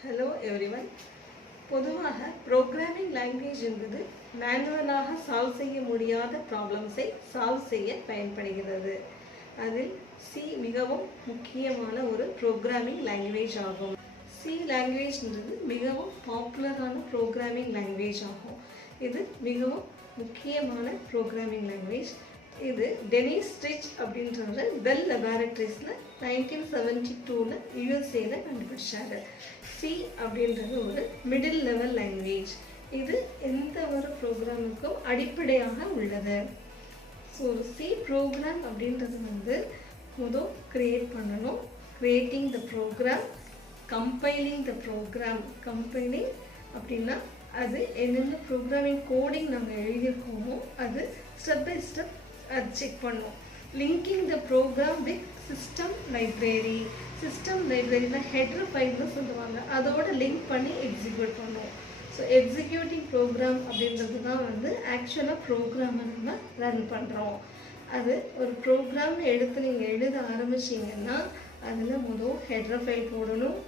Hello everyone. பொதுவாக programming language என்பது மேனுவலாக சால்வ் செய்ய முடியாத ப்ராப்ளம்ஸை சால்வ் செய்ய பயன்படுகிறது. அதில் சி மிகவும் முக்கியமான ஒரு ப்ரோக்ராமிங் லாங்குவேஜ் ஆகும். சி லாங்குவேஜ்ன்றது மிகவும் பாப்புலரான ப்ரோக்ராமிங் லாங்குவேஜ் ஆகும். இது மிகவும் முக்கியமான ப்ரோக்ராமிங் லாங்குவேஜ். இது டெனிஸ் ஸ்ட்ரிச் அப்படின்றவர் பெல் லெபார்டரிஸில் 1972 யூஎஸ்ஏல கண்டுபிடிச்சாரு. சி அப்படின்றது ஒரு மிடில் லெவல் லாங்குவேஜ். இது எந்த ஒரு ப்ரோக்ராமுக்கும் அடிப்படையாக உள்ளது. ஸோ ஒரு சி ப்ரோக்ராம் அப்படின்றது முதல் கிரியேட் பண்ணணும். Creating the program, compiling the program. Compiling அப்படின்னா அது என்னென்ன ப்ரோக்ராமிங் கோடிங் நாங்கள் எழுதியிருக்கோமோ அது ஸ்டெப் பை ஸ்டெப் அது செக் பண்ணோம். Linking the program with system library. System லைப்ரரினா ஹெடர் ஃபைல்னு சொல்லுவாங்க, அதோட லிங்க் பண்ணி எக்ஸிக்யூட் பண்ணுவோம். ஸோ எக்ஸிக்யூட்டிங் ப்ரோக்ராம் அப்படின்றது தான் ஆக்சுவலாக ப்ரோக்ராமை நம்ம ரன் பண்ணுறோம். அது ஒரு ப்ரோக்ராம் எடுத்து நீங்கள் எழுத ஆரம்பிச்சிங்கன்னா அதில் முதல் ஹெடர் ஃபைல் போடணும்.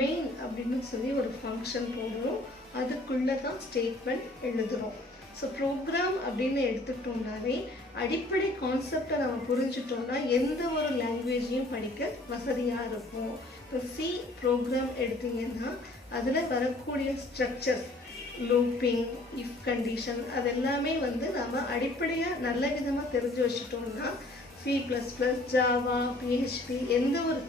மெயின் அப்படின்னு சொல்லி ஒரு ஃபங்க்ஷன் போடணும். அதுக்குள்ளே தான் ஸ்டேட்மெண்ட் எழுதுகிறோம். ஸோ ப்ரோக்ராம் அப்படின்னு எடுத்துக்கிட்டோம்னாலே அடிப்படை கான்செப்டை நம்ம புரிஞ்சுட்டோம்னா எந்த ஒரு லாங்குவேஜையும் படிக்க வசதியாக இருக்கும். இப்போ சி ப்ரோக்ராம் எடுத்தீங்கன்னா அதில் வரக்கூடிய ஸ்ட்ரக்சர்ஸ், லூப்பிங், இஃப் கண்டிஷன், அது எல்லாமே நம்ம அடிப்படையாக நல்ல விதமாக தெரிஞ்சு வச்சுட்டோம்னா C++, ஜாவா, PHP எந்த ஒரு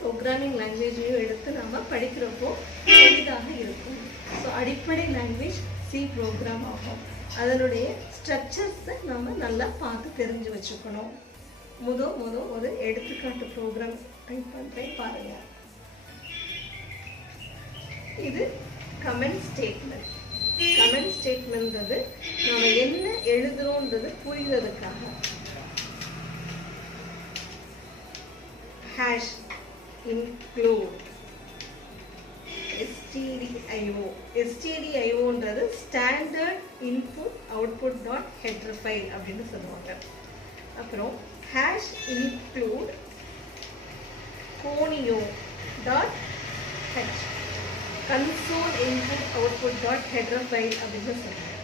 ப்ரோக்ராமிங் லாங்குவேஜையும் எடுத்து நம்ம படிக்கிறப்போ எளிதாக இருக்கும். ஸோ அடிப்படை லாங்குவேஜ் சி ப்ரோக்ராம் ஆகும். அதனுடைய ஸ்ட்ரக்சர்ஸை நம்ம நல்லா பார்த்து தெரிஞ்சு வச்சுக்கணும். முதல் ஒரு எடுத்துக்காட்டு ப்ரோக்ராம் டைப் பண்ணுறேன் பாருங்கள். இது கமெண்ட் ஸ்டேட்மெண்ட். கமெண்ட் ஸ்டேட்மெண்ட்ன்றது நம்ம என்ன எழுதுறோன்றது புரிகிறதுக்காக. Hash include stdio. stdioன்றது standard input output dot header file அப்படின்னு சொல்லுவாங்க. அப்புறம் hash include conio dot H console input output dot header file அப்படின்னு சொல்லுவாங்க.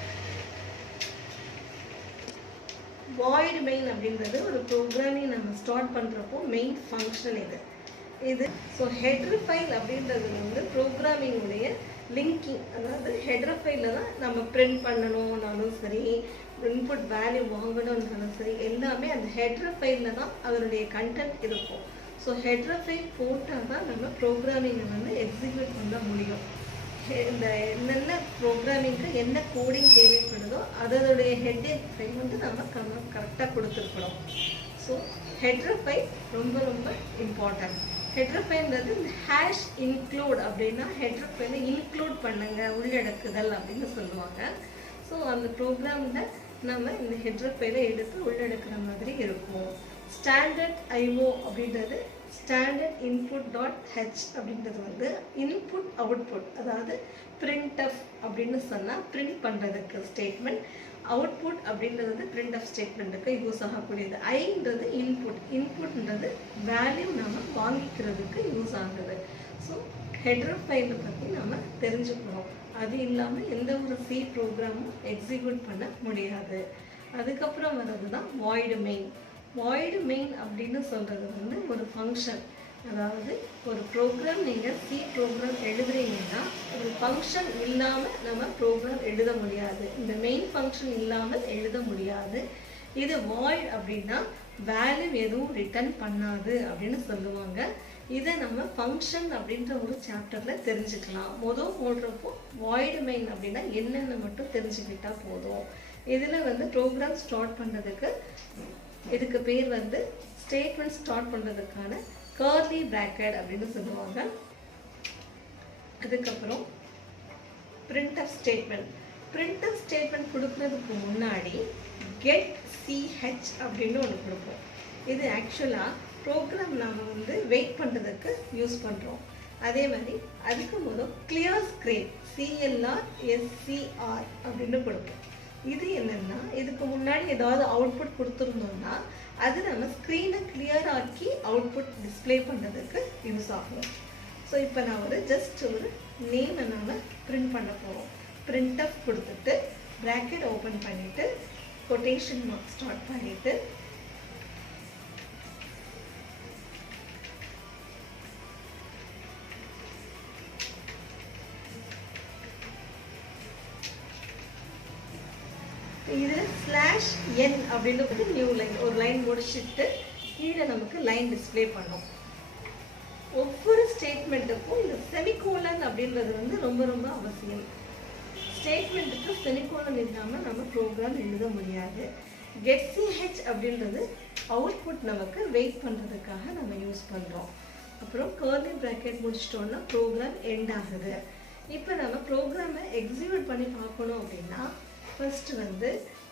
வாய்ட் மெயின் அப்படின்றது ஒரு ப்ரோக்ராமிங் நம்ம ஸ்டார்ட் பண்ணுறப்போ மெயின் ஃபங்க்ஷன் இது. ஸோ ஹெடர் ஃபைல் அப்படின்றது ப்ரோக்ராமிங்குடைய லிங்கிங். அதாவது ஹெடர் ஃபைலில் தான் நம்ம பிரிண்ட் பண்ணணும்னாலும் சரி, இன்புட் வேல்யூ வாங்கணும்னாலும் சரி, எல்லாமே அந்த ஹெடர் ஃபைலில் தான் அதனுடைய கண்டென்ட் இருக்கும். ஸோ ஹெடர் ஃபைல் போட்டால் தான் நம்ம ப்ரோக்ராமிங்கை எக்ஸிக்யூட் பண்ண முடியும். இந்த என்னென்ன ப்ரோக்ராமிங்க்கு என்ன கோடிங் தேவைப்படுதோ அதனுடைய ஹெடர் ஃபைல் நம்ம கரெக்டாக கொடுத்துருக்கணும். ஸோ ஹெடர் ஃபைல் ரொம்ப இம்பார்ட்டன்ட். ஹெடர் ஃபைல்ன்றது இந்த ஹேஷ் இன்க்ளூட் அப்படின்னா ஹெடர் ஃபைலை இன்க்ளூட் பண்ணுங்க, உள்ளடக்குதல் அப்படின்னு சொல்லுவாங்க. ஸோ அந்த ப்ரோக்ராமில் நம்ம இந்த ஹெடர் ஃபைலை எடுத்து உள்ளடக்குற மாதிரி இருக்கும். ஸ்டாண்டர்ட் ஐஓ அப்படின்றது ஸ்டாண்டர்ட் இன்புட் டாட் ஹெச் அப்படின்றது இன்புட் அவுட்புட், அதாவது பிரிண்ட்எஃப் அப்படின்னு சொன்னால் பிரிண்ட் பண்ணுறதுக்கு ஸ்டேட்மெண்ட். அவுட்புட் அப்படின்றது பிரிண்ட் ஆஃப் ஸ்டேட்மெண்ட்டுக்கு யூஸ் ஆகக்கூடியது. ஐன்றது இன்புட்ன்றது வேல்யூ நம்ம வாங்கிக்கிறதுக்கு யூஸ் ஆகுது. ஸோ ஹெடர் ஃபைலை பற்றி நம்ம தெரிஞ்சுக்கணும். அது இல்லாமல் எந்த ஒரு சி ப்ரோக்ராமும் எக்ஸிக்யூட் பண்ண முடியாது. அதுக்கப்புறம் வர்றது தான் வாய்டு மெயின். வாய்டு மெயின் அப்படின்னு சொல்கிறது ஒரு ஃபங்க்ஷன். அதாவது ஒரு ப்ரோக்ராம் நீங்கள் சி ப்ரோக்ராம் எழுதுறீங்கன்னா ஒரு ஃபங்க்ஷன் இல்லாமல் நம்ம ப்ரோக்ராம் எழுத முடியாது. இந்த மெயின் ஃபங்க்ஷன் இல்லாமல் எழுத முடியாது. இது வாய்ட் அப்படின்னா வேல்யூ எதுவும் ரிட்டர்ன் பண்ணாது அப்படின்னு சொல்லுவாங்க. இதை நம்ம ஃபங்க்ஷன் அப்படின்ற ஒரு சாப்டரில் தெரிஞ்சுக்கலாம். போடுறப்போ வாய்டு மெயின் அப்படின்னா என்னென்ன மட்டும் தெரிஞ்சுக்கிட்டா போதும். இதில் ப்ரோக்ராம் ஸ்டார்ட் பண்ணுறதுக்கு இதுக்கு பேர் ஸ்டேட்மெண்ட் ஸ்டார்ட் பண்ணுறதுக்கான கர்லி பிராக்கெட் அப்படின்னு சொல்லுவாங்க. அதுக்கப்புறம் பிரிண்ட்எஃப் ஸ்டேட்மெண்ட். பிரிண்ட்எஃப் ஸ்டேட்மெண்ட் கொடுக்கறதுக்கு முன்னாடி கெட் சிஹெச் அப்படின்னு ஒன்று கொடுப்போம். இது ஆக்சுவலாக ப்ரோக்ராம் நாம் வெயிட் பண்ணுறதுக்கு யூஸ் பண்ணுறோம். அதே மாதிரி அதுக்கு முதல் கிளியர் ஸ்க்ரீன் CLR அப்படின்னு கொடுப்போம். இது என்னன்னா இதுக்கு முன்னாடி ஏதாவது அவுட்புட் கொடுத்துருந்தோம்னா அது நம்ம ஸ்க்ரீனை கிளியர் ஆக்கி அவுட்புட் டிஸ்பிளே பண்ணுறதுக்கு யூஸ் ஆகும். ஸோ இப்போ நான் ஜஸ்ட் ஒரு நேமை நாம் பிரிண்ட் பண்ண போகிறோம். printf கொடுத்துட்டு ப்ராக்கெட் ஓப்பன் பண்ணிவிட்டு கொட்டேஷன் மார்க் ஸ்டார்ட் பண்ணிவிட்டு இதில் /n அப்படின்னு நியூ லைன் ஒரு லைன் முடிச்சுட்டு கீழே நமக்கு லைன் டிஸ்பிளே பண்ணோம். ஒவ்வொரு ஸ்டேட்மெண்ட்டுக்கும் இந்த செமிகோலன் அப்படின்றது ரொம்ப ரொம்ப அவசியம். ஸ்டேட்மெண்ட்டுக்கு செமிகோலன் இல்லாமல் நம்ம ப்ரோக்ராம் எழுத முடியாது. getch அப்படின்றது அவுட்புட் நமக்கு வெயிட் பண்ணுறதுக்காக நம்ம யூஸ் பண்ணுறோம். அப்புறம் கர்லி ப்ராக்கெட் முடிச்சிட்டோம்னா ப்ரோக்ராம் எண்ட் ஆகுது. இப்போ நம்ம ப்ரோக்ராமை எக்ஸிக்யூட் பண்ணி பார்க்கணும் அப்படின்னா ஃபர்ஸ்ட்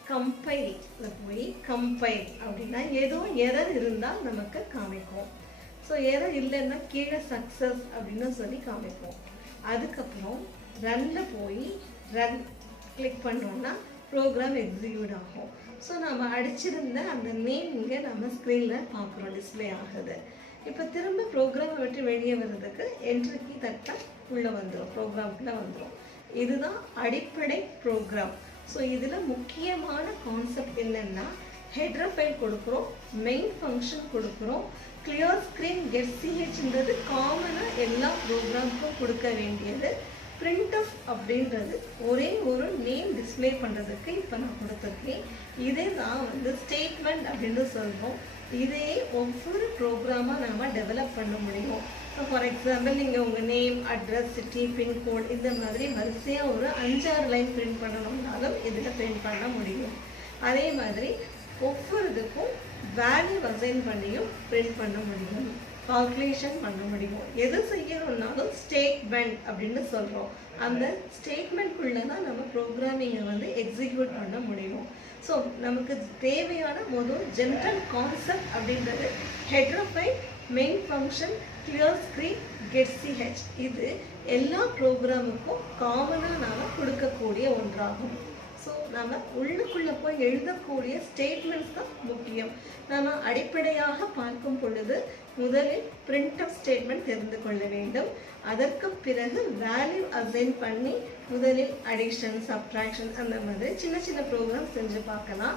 கம்பைலில் போய் கம்பைல் அப்படின்னா ஏதோ எரர் இருந்தால் நமக்கு காமிக்கும். ஸோ எரர் இல்லைன்னா கீழே சக்ஸஸ் அப்படின்னு சொல்லி காமிப்போம். அதுக்கப்புறம் ரன்னில் போய் ரன் கிளிக் பண்ணோன்னா ப்ரோக்ராம் எக்ஸிக்யூட் ஆகும். ஸோ நம்ம அடிச்சிருந்த அந்த நேம் இங்கே நம்ம ஸ்க்ரீனில் பார்க்குறோம், டிஸ்பிளே ஆகுது. இப்போ திரும்ப ப்ரோக்ராமை விட்டு வெளியே வர்றதுக்கு என்டர் கீ தட்டா உள்ளே வந்துடும், ப்ரோக்ராம்குள்ளே வந்துடும். இதுதான் அடிப்படை ப்ரோக்ராம். ஸோ இதில் முக்கியமான கான்செப்ட் என்னென்னா ஹெடர் ஃபைல் கொடுக்குறோம், மெயின் ஃபங்க்ஷன் கொடுக்குறோம், கிளியர் ஸ்க்ரீன் getchன்றது காமனாக எல்லா ப்ரோக்ராமுக்கும் கொடுக்க வேண்டியது. printf அப்படின்றது ஒரே ஒரு நேம் டிஸ்பிளே பண்ணுறதுக்கு இப்போ நான் கொடுத்துருக்கேன். இதே தான் ஸ்டேட்மெண்ட் அப்படின்னு சொல்கிறோம். இதே ஒவ்வொரு ப்ரோக்ராமாக நம்ம டெவலப் பண்ண முடியும். ஸோ ஃபார் எக்ஸாம்பிள் நீங்கள் உங்கள் நேம், அட்ரஸ், சிட்டி, பின்கோட் இந்த மாதிரி வரிசையாக ஒரு 5-6 லைன் பிரிண்ட் பண்ணணும்னாலும் இதில் பிரிண்ட் பண்ண முடியும். அதே மாதிரி ஒவ்வொருதுக்கும் வேல்யூ அசைன் பண்ணியும் பிரிண்ட் பண்ண முடியும், கால்குலேஷன் பண்ண முடியும். எது செய்யணும்னாலும் ஸ்டேட்மெண்ட் அப்படின்னு சொல்கிறோம். அந்த ஸ்டேட்மெண்ட்குள்ளே தான் நம்ம ப்ரோக்ராமிங்கை எக்ஸிக்யூட் பண்ண முடியும். ஸோ நமக்கு தேவையான முதல் ஜென்ரல் கான்செப்ட் அப்படின்றது header file, main function, clear screen, getch. இது எல்லா ப்ரோக்ராமுக்கும் காமனாக நாம் கொடுக்கக்கூடிய ஒன்றாகும். ஸோ நம்ம உள்ளுக்குள்ளே போய் எழுதக்கூடிய ஸ்டேட்மெண்ட்ஸ் தான் முக்கியம். நம்ம அடிப்படையாக பார்க்கும் பொழுது முதலில் printf ஸ்டேட்மெண்ட் தெரிந்து கொள்ள வேண்டும். அதற்கு பிறகு வேல்யூ அசைன் பண்ணி முதலில் அடிஷன், சப்ட்ராக்ஷன் அந்த மாதிரி சின்ன சின்ன ப்ரோக்ராம் செஞ்சு பார்க்கலாம்.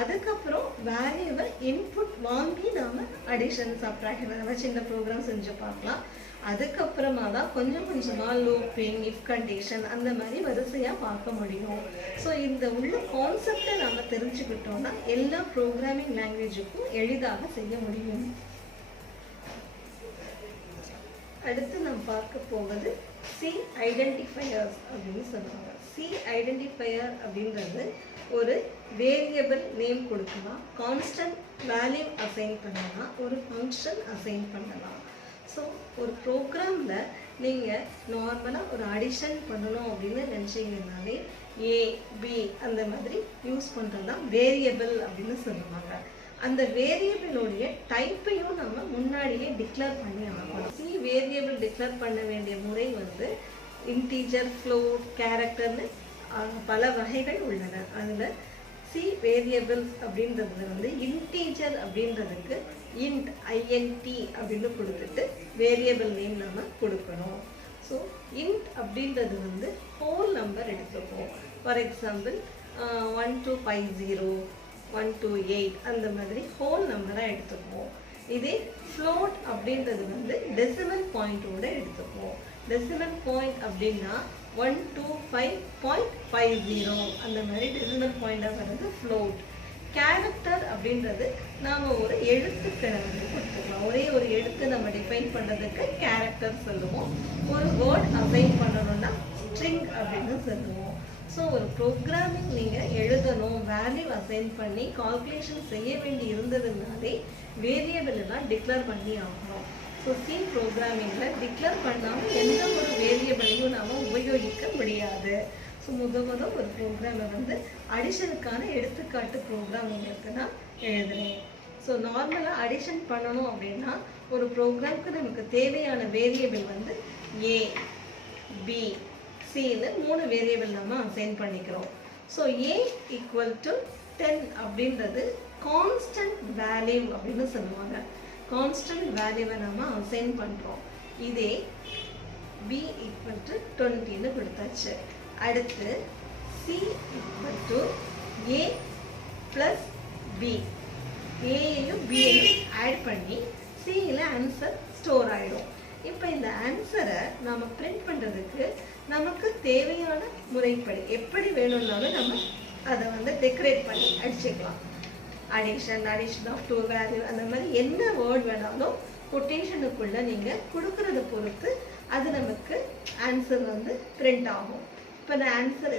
அதுக்கப்புறம் வேல்யூவை இன்புட் வாங்கி நாம் அடிஷன், சப்ட்ராக்ஷன் அந்த மாதிரி சின்ன ப்ரோக்ராம் செஞ்சு பார்க்கலாம். அதுக்கப்புறமா தான் கொஞ்சம் கொஞ்சமாக லூப்பிங், இஃப் கண்டிஷன் அந்த மாதிரி வரிசையாக பார்க்க முடியும். ஸோ இந்த உள்ள கான்செப்டை நம்ம தெரிஞ்சுக்கிட்டோம்னா எல்லா ப்ரோக்ராமிங் லாங்குவேஜுக்கும் எளிதாக செய்ய முடியும். அடுத்து நாம் பார்க்க போவது சி ஐடென்டிஃபையர்ஸ் அப்படின்னு சொல்லுவாங்க. சி ஐடென்டிஃபையர் அப்படின்றது ஒரு வேரியபிள் நேம் கொடுக்கலாம், கான்ஸ்டன்ட் வேல்யூ அசைன் பண்ணலாம், ஒரு ஃபங்க்ஷன் அசைன் பண்ணலாம். ஸோ ஒரு ப்ரோக்ராமில் நீங்கள் நார்மலாக ஒரு அடிஷன் பண்ணணும் அப்படின்னு நினச்சிங்கனாலே ஏ, பி அந்த மாதிரி யூஸ் பண்ணுறது தான் வேரியபிள் அப்படின்னு சொல்லுவாங்க. அந்த வேரியபிளுடைய டைப்பையும் நம்ம முன்னாடியே டிக்ளேர் பண்ணி ஆகணும். சி வேரியபிள் டிக்ளேர் பண்ண வேண்டிய முறை இன்டீஜர், ஃப்ளோட், கேரக்டர்னு பல வகைகள் உள்ளன. அதில் சி வேரியபிள்ஸ் அப்படின்றது இன்டீஜர் அப்படின்றதுக்கு இன்ட் அப்படின்னு கொடுத்துட்டு வேரியபிள் நேம் நம்ம கொடுக்கணும். ஸோ இன்ட் அப்படின்றது ஹோல் நம்பர் எடுத்துப்போம். ஃபார் எக்ஸாம்பிள் 1250, 128 அந்த மாதிரி ஹோல் நம்பராக எடுத்துப்போம். இதே ஃப்ளோட் அப்படின்றது டெசிமல் பாயிண்டோட எடுத்துப்போம். டெசிமல் பாயிண்ட் அப்படின்னா 125.50 அந்த மாதிரி டெசிமல் பாயிண்டாக வர்றது ஃப்ளோட். கேரக்டர் அப்படின்றது நாம் ஒரு எழுத்துக்களை கொடுத்துக்கலாம். ஒரே ஒரு எழுத்து நம்ம டிஃபைன் பண்ணுறதுக்கு கேரக்டர் சொல்லுவோம். ஒரு வேர்ட் அசைன் பண்ணணும்னா ஸ்ட்ரிங் அப்படின்னு சொல்லுவோம். ஸோ ஒரு ப்ரோக்ராமிங் நீங்கள் எழுதணும், வேல்யூ அசைன் பண்ணி கால்குலேஷன் செய்ய வேண்டி இருந்ததுனாலே வேரியபிள் எல்லாம் டிக்ளேர் பண்ணி ஆகணும். ஸோ சி ப்ரோக்ராமிங்கில் டிக்ளேர் பண்ணாமல் எந்த ஒரு வேரியபிளையும் நாம் உபயோகிக்க முடியாது. ஸோ முதல் ஒரு ப்ரோக்ராமை அடிஷனுக்கான எடுத்துக்காட்டு ப்ரோக்ராம் உங்களுக்கு நான் எழுதுகிறேன். ஸோ நார்மலாக அடிஷன் பண்ணணும் அப்படின்னா ஒரு ப்ரோக்ராமுக்கு நமக்கு தேவையான வேரியபிள் ஏ, பி, சின்னு 3 வேரியபிள் நம்ம அசைன் பண்ணிக்கிறோம். ஸோ ஏ ஈக்குவல் டு 10 அப்படின்றது கான்ஸ்டன்ட் வேல்யூ அப்படின்னு சொல்லுவாங்க. கான்ஸ்டன்ட் வேல்யூவை நம்ம அசைன் பண்ணுறோம். இதே b equal to 20 ன்னு கொடுத்தாச்சு. அடுத்து c equal to a plus b. a யும் b யும் ஆட் பண்ணி c ல ஆன்சர் ஸ்டோர் ஆயிடும். இப்போ இந்த ஆன்சரை நாம பிரிண்ட் பண்றதுக்கு நமக்கு தேவையான முறைப்படி எப்படி வேணும்னாலும் நம்ம அதை வந்து டெக்கரேட் பண்ணி அடிச்சுக்கலாம். அடிஷன் ஆஃப் டூ வேல்யூ அந்த மாதிரி என்ன வேர்ட் வேணாலும் கொட்டேஷனுக்குள்ள நீங்க கொடுக்கறத பொறுத்து அது நமக்கு ஆன்சர் வந்து பிரிண்ட் ஆகும். இப்போ இந்த ஆன்சர்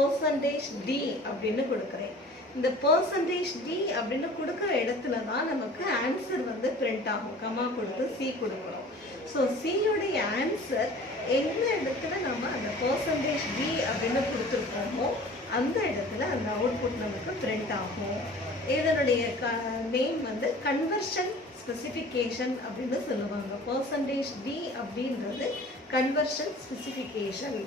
%d அப்படின்னு கொடுக்குறேன். இந்த %d அப்படின்னு கொடுக்குற இடத்துல தான் நமக்கு ஆன்சர் வந்து பிரிண்ட் ஆகும். கமா கொடுத்து சி கொடுக்கணும். ஸோ சியோடைய ஆன்சர் எந்த இடத்துல நம்ம அந்த %d அப்படின்னு கொடுத்துருக்கோமோ அந்த இடத்துல அந்த அவுட்புட் நமக்கு பிரிண்ட் ஆகும். இதனுடைய நேம் வந்து கன்வர்ஷன் ஸ்பெசிஃபிகேஷன் அப்படின்னு சொல்லுவாங்க. %d அப்படின்றது கன்வர்ஷன் ஸ்பெசிஃபிகேஷன்.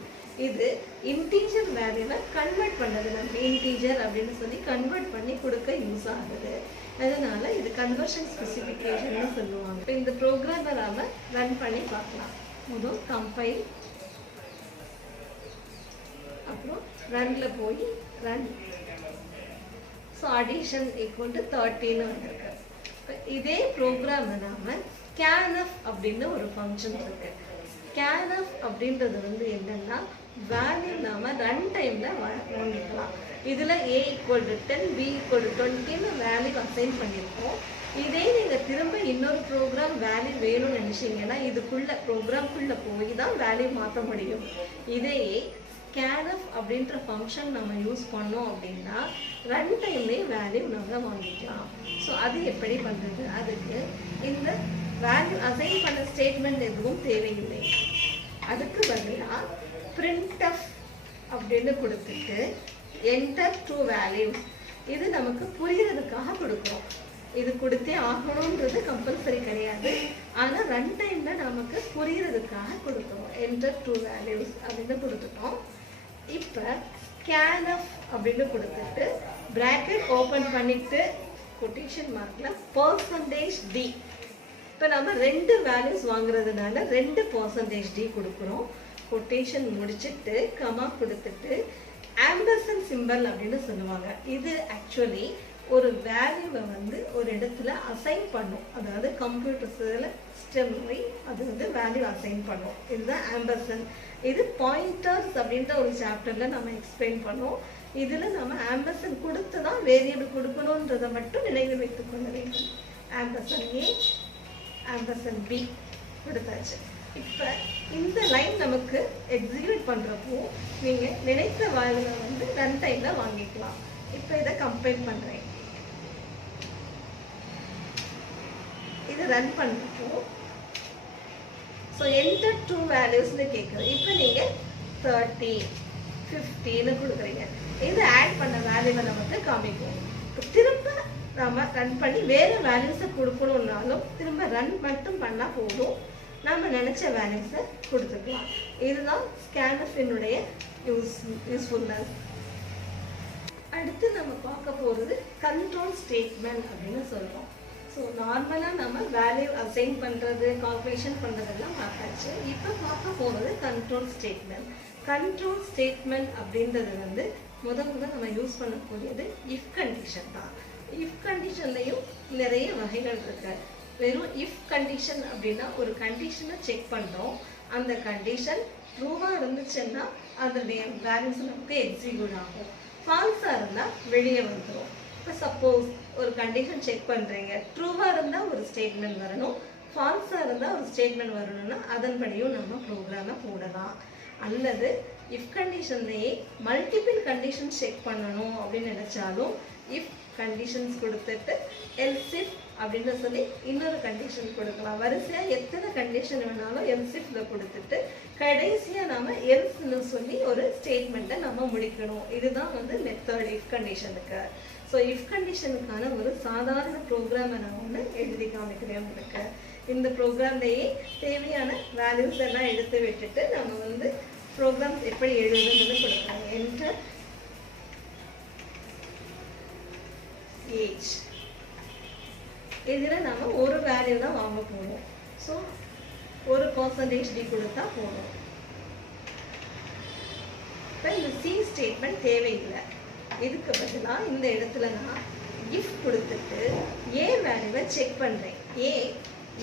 இது இன்டீஜர் வேல்யூவை கன்வெர்ட் பண்ணது, நம்ம இன்டீஜர் அப்படின்னு சொல்லி கன்வெர்ட் பண்ணி கொடுக்க யூஸ் ஆகுது. அதனால இது கன்வர்ஷன் ஸ்பெசிஃபிகேஷன் சொல்லுவாங்க. இப்போ இந்த ப்ரோக்ராமை நாம ரன் பண்ணி பார்க்கலாம். முதல் கம்பைல், அப்புறம் ரன்ல போய் run. So addition equal to 30ன்னு வந்திருக்கு. இதே ப்ரோக்ராமை நாம scanf அப்படின்னு ஒரு ஃபங்க்ஷன் இருக்கு. scanf அப்படின்றது வந்து என்னன்னா வேல்யூ நாம ரன் டைம்ல வாங்கிக்கலாம். இதுல a equal to 10 b equal to 20ன்னு வேல்யூ அசைன் பண்ணியிருக்கோம். இதே நீங்க திரும்ப இன்னொரு ப்ரோக்ராம் வேல்யூ வேணும்னு நினைச்சீங்கன்னா இதுக்குள்ள ப்ரோக்ராம்குள்ள போய் தான் வேல்யூ மாற்ற முடியும். இதையே scanf அப்படின்ற ஃபங்க்ஷன் நம்ம யூஸ் பண்ணோம் அப்படின்னா ரன் டைம்லேயே வேல்யூ நம்ம வாங்கிக்கலாம். ஸோ அது எப்படி பண்ணுறது? அதுக்கு இந்த வேல்யூ அசைன் பண்ண ஸ்டேட்மெண்ட் எதுவும் தேவையில்லை. அதுக்கு பதிலாக printf அப்படின்னு கொடுத்துட்டு என்டர் டூ வேல்யூஸ். இது நமக்கு புரிகிறதுக்காக கொடுக்குறோம். இது கொடுத்தே ஆகணுன்றது கம்பல்சரி கிடையாது. ஆனால் ரன் டைமில் நமக்கு புரிகிறதுக்காக கொடுக்குறோம். என்டர் டூ வேல்யூஸ் அப்படின்னு கொடுத்துட்டோம். இப்போ scanf அப்படின்னு கொடுத்துட்டு பிராக்கெட் ஓப்பன் பண்ணிட்டு கொட்டேஷன் மார்க்கில் %d. இப்போ நம்ம 2 வேல்யூஸ் வாங்குறதுனால 2% கொடுக்குறோம். கொட்டேஷன் முடிச்சுட்டு கமா கொடுத்துட்டு ஆம்பர்சன்ட் சிம்பல் அப்படின்னு சொல்லுவாங்க. இது ஆக்சுவலி ஒரு வேல்யூவை வந்து ஒரு இடத்துல அசைன் பண்ணும். அதாவது கம்ப்யூட்டர் சிஸ்டம்ல அது வந்து வேல்யூ அசைன் பண்ணும். இதுதான் ஆம்பர்சன்ட். இது பாயிண்டர்ஸ் அப்படின்ற ஒரு சாப்டர்ல நம்ம எக்ஸ்பிளைன் பண்ணோம். இதுல நம்ம ஆம்பர்சன்ட் கொடுத்து தான் வேரியபிள் கொடுக்கணுன்றதை மட்டும் நினைவில் வைத்துக் கொள்ள வேண்டும். ஆம்பர்சன்ட் a, ஆம்பர்சன்ட் b கொடுத்தாச்சு. இப்போ இந்த லைன் நமக்கு எக்ஸிக்யூட் பண்றப்போ நீங்க நினைத்த வேல்யூவை வந்து ரன் டைம்ல வாங்கிக்கலாம். இப்போ இதை கம்பைல் பண்றேன். இது ரன் பண்றப்போ ஸோ என்டர் டூ வேல்யூஸ்ன்னு கேட்குது. இப்போ நீங்கள் 30, 50ன்னு கொடுக்குறீங்க. இது ஆட் பண்ண வேல்யூவை நமக்கு காமிக்கும். இப்போ திரும்ப நம்ம ரன் பண்ணி வேறு வேல்யூஸை கொடுக்கணுன்னாலும் திரும்ப ரன் மட்டும் பண்ணால் போதும். நம்ம நினச்ச வேல்யூஸை கொடுத்துக்கலாம். இதுதான் scanf-னுடைய யூஸ்ஃபுல்னஸ். அடுத்து நம்ம பார்க்க போகிறது கண்ட்ரோல் ஸ்டேட்மெண்ட் அப்படின்னு சொல்கிறோம். ஸோ நார்மலாக நம்ம வேல்யூ அசைன் பண்ணுறது, கால்குலேஷன் பண்ணுறதெல்லாம் பார்த்தாச்சு. இப்போ பார்க்க போகிறது கண்ட்ரோல் ஸ்டேட்மெண்ட். கண்ட்ரோல் ஸ்டேட்மெண்ட் அப்படின்றது வந்து முதல்ல நம்ம யூஸ் பண்ணக்கூடியது இஃப் கண்டிஷன் தான். இஃப் கண்டிஷன்லையும் நிறைய வகைகள் இருக்கு. வெறும் இஃப் கண்டிஷன் அப்படின்னா ஒரு கண்டிஷனை செக் பண்ணுறோம். அந்த கண்டிஷன் ட்ரூவாக இருந்துச்சுன்னா அதனுடைய வேல்யூஸ் நமக்கு எக்ஸிக்யூட் ஆகும். ஃபால்ஸாக இருந்தால் வெளியே வந்துடும். இப்போ சப்போஸ் ஒரு கண்டிஷன் செக் பண்ணுறீங்க, ட்ரூவாக இருந்தால் ஒரு ஸ்டேட்மெண்ட் வரணும், ஃபால்ஸாக இருந்தால் ஒரு ஸ்டேட்மெண்ட் வரணும்னா அதன்படியும் நம்ம ப்ரோக்ராமை போடலாம். அல்லது இஃப் கண்டிஷன்லேயே மல்டிபிள் கண்டிஷன் செக் பண்ணணும் அப்படின்னு நினச்சாலும் இஃப் கண்டிஷன்ஸ் கொடுத்துட்டு எல்ஸ் இஃப் அப்படின்னு சொல்லி இன்னொரு கண்டிஷன் கொடுக்கலாம். வரிசையாக எத்தனை கண்டிஷன் வேணாலும் எல்ஸ் இஃப்ல கொடுத்துட்டு கடைசியாக நம்ம எல்ஸ்ன்னு சொல்லி ஒரு ஸ்டேட்மெண்ட்டை நம்ம முடிக்கணும். இதுதான் வந்து மெத்தட் இஃப் கண்டிஷனுக்கு. ஸோ இஃப் கண்டிஷனுக்கான ஒரு சாதாரண ப்ரோக்ராமை நான் ஒன்று எழுதி காமிக்கிறேன் உங்களுக்கு. இந்த ப்ரோக்ராம்லேயே தேவையான வேல்யூஸ் எல்லாம் எடுத்து விட்டுட்டு நம்ம வந்து ப்ரோக்ராம்ஸ் எப்படி எழுதுன்னு கொடுக்குறாங்க. என்டர் ஏஜ் இதில் நம்ம ஒரு வேல்யூ தான் வாங்க போகிறோம். ஸோ ஒரு பர்சன்டேஜ் டி கொடுத்தா போதும். இப்போ இந்த சி ஸ்டேட்மெண்ட் தேவையில்லை. இதுக்கு பதிலாக இந்த இடத்துல நான் இஃப் கொடுத்துட்டு ஏ வேல்யூவை செக் பண்ணுறேன். ஏ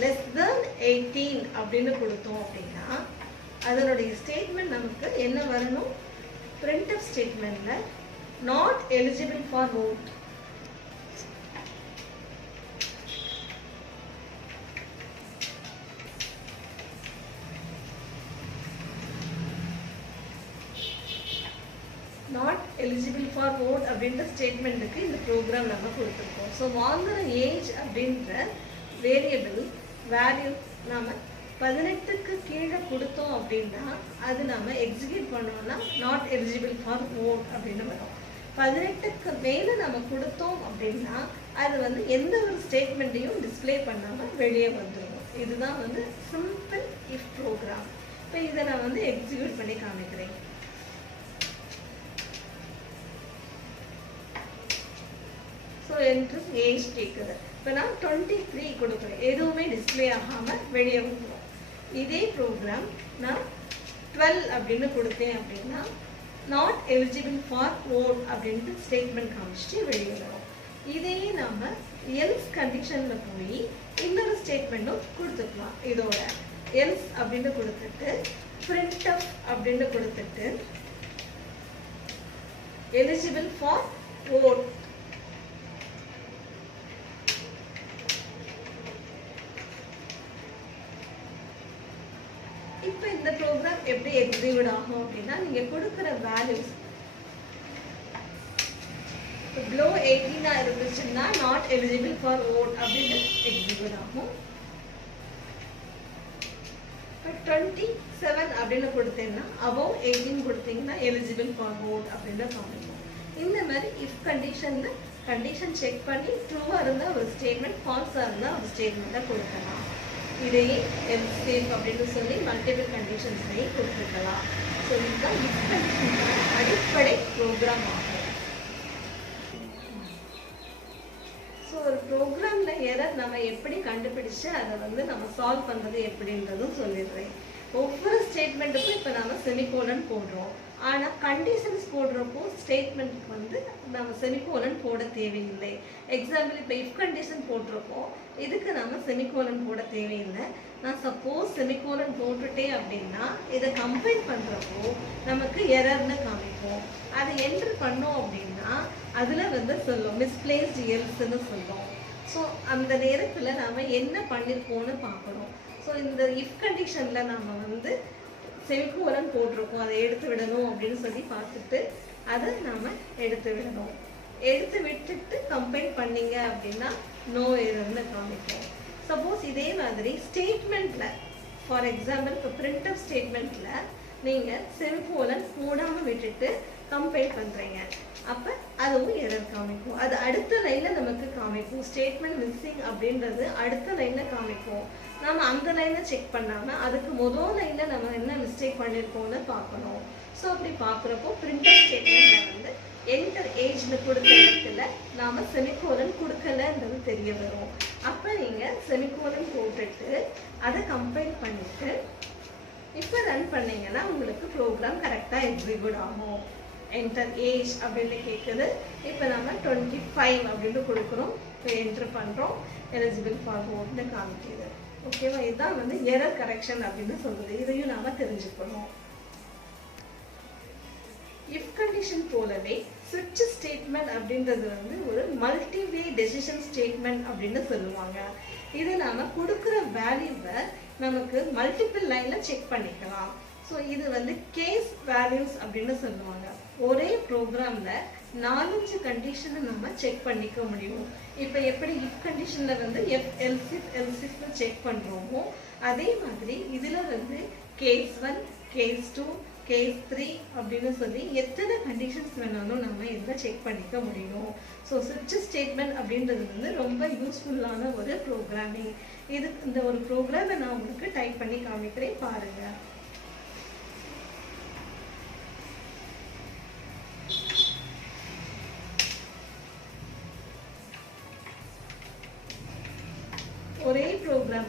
லெஸ் தென் 18 அப்படின்னு கொடுத்தோம் அப்படின்னா அதனுடைய ஸ்டேட்மெண்ட் நமக்கு என்ன வரணும்? printf ஸ்டேட்மெண்ட்டில் not eligible for vote. Not eligible for vote அப்படின்ற ஸ்டேட்மெண்ட்டுக்கு இந்த ப்ரோக்ராம் நம்ம கொடுத்துருக்கோம். ஸோ வாங்குகிற ஏஜ் அப்படின்ற வேரியபிள் வேல்யூ நாம் 18க்கு கீழே கொடுத்தோம் அப்படின்னா அது நம்ம எக்ஸிக்யூட் பண்ணோம்னா நாட் எலிஜிபிள் ஃபார் vote அப்படின்னு வரும். 18க்கு மேலே நம்ம கொடுத்தோம் அப்படின்னா அது வந்து எந்த ஒரு ஸ்டேட்மெண்ட்டையும் டிஸ்பிளே பண்ணாமல் வெளியே வந்துடும். இதுதான் வந்து சிம்பிள் இஃப் ப்ரோக்ராம். இப்போ இதை நான் வந்து எக்ஸிக்யூட் பண்ணி காமிக்கிறேன். ஸோ என்ட்ரு ஏஜ் கேட்குது. இப்போ நான் 23 கொடுக்குறேன். எதுவுமே டிஸ்பிளே ஆகாமல் வெளியே வந்துடும். இதே ப்ரோக்ராம் நான் 12 அப்படின்னு கொடுத்தேன் அப்படின்னா நாட் எலிஜிபிள் ஃபார் vote அப்படின்ட்டு ஸ்டேட்மெண்ட் காமிச்சிட்டு வெளியே வரும். இதையே நாம் எல்ஸ் கண்டிஷனில் போய் இன்னொரு ஸ்டேட்மெண்ட்டும் கொடுத்துக்கலாம். இதோட எல்ஸ் அப்படின்னு கொடுத்துட்டு printf அப்படின்னு கொடுத்துட்டு எலிஜிபிள் ஃபார் vote இப்போ இந்த ப்ரோக்ராம் எப்படி எக்ஸிக்யூட் ஆகும் அப்படின்னா நீங்கள் கொடுக்குற வேல்யூஸ் பிலோ 18 இருந்துச்சுன்னா நாட் எலிஜிபிள் ஃபார் vote அப்படின்னு எக்ஸிக்யூட் ஆகும். இப்போ 27 அப்படின்னு கொடுத்தீங்கன்னா above 18 கொடுத்தீங்கன்னா எலிஜிபிள் ஃபார் vote அப்படின்னு காமிக்கும். இந்த மாதிரி இஃப் கண்டிஷனில் கண்டிஷன் செக் பண்ணி ட்ரூவாக இருந்தால் ஒரு ஸ்டேட்மெண்ட், ஃபால்ஸாக இருந்தால் ஒரு ஸ்டேட்மெண்ட்டை கொடுக்கலாம். இதையே எல்ஸ் சேஃப் அப்படின்னு சொல்லி மல்டிபிள் கண்டிஷன்ஸையே கொடுத்துருக்கலாம். ஸோ இதுதான் இஃப் கண்டிஷன் அடிப்படை ப்ரோக்ராம் ஆகும். ஸோ ஒரு ப்ரோக்ராமில் எரர் நம்ம எப்படி கண்டுபிடிச்சு அதை வந்து நம்ம சால்வ் பண்ணுறது எப்படின்றதும் சொல்லிடுறேன். ஒவ்வொரு ஸ்டேட்மெண்ட்டுக்கும் இப்போ நம்ம செமிகோலன் போடுறோம். ஆனால் கண்டிஷன்ஸ் போடுறப்போ ஸ்டேட்மெண்ட்டுக்கு வந்து நம்ம செமிகோலன் போட தேவையில்லை. எக்ஸாம்பிள் இப்போ இஃப் கண்டிஷன் போட்டிருப்போம், இதுக்கு நம்ம செமிகோலன் போட தேவையில்லை. நான் சப்போஸ் செமிகோலன் போட்டுட்டேன் அப்படின்னா இதை கம்பைல் பண்ணுறப்போ நமக்கு எரர்னு காமிப்போம். அதை என்ட்ரு பண்ணோம் அப்படின்னா அதில் வந்து சொல்லும் மிஸ்பிளேஸ்டு எல்ஸ்ன்னு சொல்லும். ஸோ அந்த நேரத்தில் நாம் என்ன பண்ணியிருக்கோன்னு பார்க்கணும். ஸோ இந்த இஃப் கண்டிஷனில் நம்ம வந்து செமிகோலன் போட்டிருக்கோம், அதை எடுத்து விடணும் அப்படின்னு சொல்லி பார்த்துட்டு அதை நாம் எடுத்து விடணும். எடுத்து விட்டுட்டு கம்பைல் பண்ணிங்க அப்படின்னா நோ எரர்னு காமிப்போம். சப்போஸ் இதே மாதிரி ஸ்டேட்மெண்ட்டில் ஃபார் எக்ஸாம்பிள் இப்போ printf ஸ்டேட்மெண்ட்டில் நீங்கள் செமிகோலன் போடாமல் விட்டுட்டு கம்பைல் பண்ணுறீங்க, அப்போ அதுவும் எரர் காமிக்கும். அது அடுத்த லைனில் நமக்கு காமிக்கும். ஸ்டேட்மெண்ட் மிஸ்ஸிங் அப்படின்றது அடுத்த லைனில் காமிக்கும். நம்ம அந்த லைனை செக் பண்ணாமல் அதுக்கு முதல் லைனில் நம்ம என்ன மிஸ்டேக் பண்ணியிருக்கோம்னு பார்க்கணும். ஸோ அப்படி பார்க்குறப்போ printf ஸ்டேட்மெண்ட்டில் வந்து என்டர் ஏஜ்னு கொடுத்த இடத்துல நாம் செமிகோலன் கொடுக்கலன்றது தெரிய வரும். அப்போ நீங்கள் செமிகோலன் போட்டுட்டு அதை கம்பைல் பண்ணிவிட்டு இப்போ ரன் பண்ணிங்கன்னா உங்களுக்கு ப்ரோக்ராம் கரெக்டாக எக்ஸிக்யூட் ஆகும். என்டர் ஏஜ் அப்படின்னு கேட்குது. இப்போ நம்ம 25 அப்படின்னு கொடுக்குறோம். இப்போ என்ட்ரு பண்ணுறோம், எலிஜிபிள் ஃபார் voteன்னு காமிக்குது. ஓகேவா? இதுதான் வந்து எரர் கரெக்ஷன் அப்படின்னு சொல்லுது. இதையும் நாம் தெரிஞ்சுக்கணும். இஃப் கண்டிஷன் போலவே ஸ்விட்ச் ஸ்டேட்மெண்ட் அப்படின்றது வந்து ஒரு மல்டிவே டெசிஷன் ஸ்டேட்மெண்ட் அப்படின்னு சொல்லுவாங்க. இது நாம் கொடுக்குற வேல்யூவை நமக்கு மல்டிபிள் லைனில் செக் பண்ணிக்கலாம். ஸோ இது வந்து கேஸ் வேல்யூஸ் அப்படின்னு சொல்லுவாங்க. ஒரே ப்ரோக்ராமில் 4-5 கண்டிஷனை நம்ம செக் பண்ணிக்க முடியும். இப்போ எப்படி இஃப் கண்டிஷனில் வந்து எல்சிஃப்னு செக் பண்ணுறோமோ அதே மாதிரி இதில் வந்து கேஸ் 1, கேஸ் 2, கேஸ் 3 அப்படின்னு சொல்லி எத்தனை கண்டிஷன்ஸ் வேணாலும் நம்ம இதில் செக் பண்ணிக்க முடியும். ஸோ ஸ்விட்ச் ஸ்டேட்மெண்ட் அப்படின்றது வந்து ரொம்ப யூஸ்ஃபுல்லான ஒரு ப்ரோக்ராமிங். இந்த ஒரு ப்ரோக்ராமை நான் உங்களுக்கு டைப் பண்ணி காமிக்கிறேன், பாருங்கள்.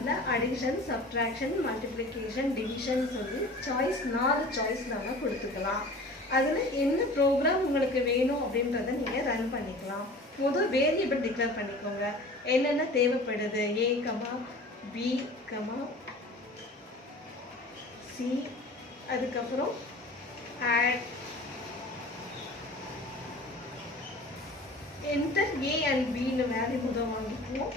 ப்ரோக்ராமில் அடிஷன், சப்ட்ராக்ஷன், மல்டிப்ளிகேஷன், டிவிஷன் சொல்லி சாய்ஸ் 4 சாய்ஸ் நம்ம கொடுத்துக்கலாம். அதில் என்ன ப்ரோக்ராம் உங்களுக்கு வேணும் அப்படின்றத நீங்கள் ரன் பண்ணிக்கலாம். முதல் வேரியபிள் டிக்ளேர் பண்ணிக்கோங்க. என்னென்ன தேவைப்படுது, A, B, C, அதுக்கப்புறம் add, enter A and B ன்னு வேல்யூ முதல் வாங்கிக்குவோம்.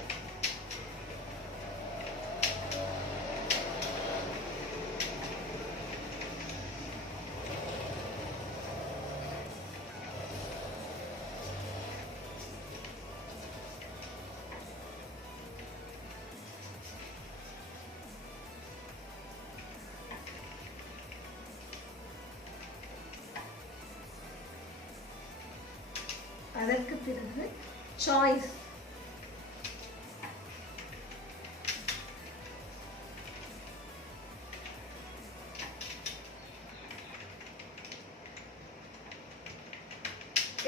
அதற்கு பிறகு சாய்ஸ்,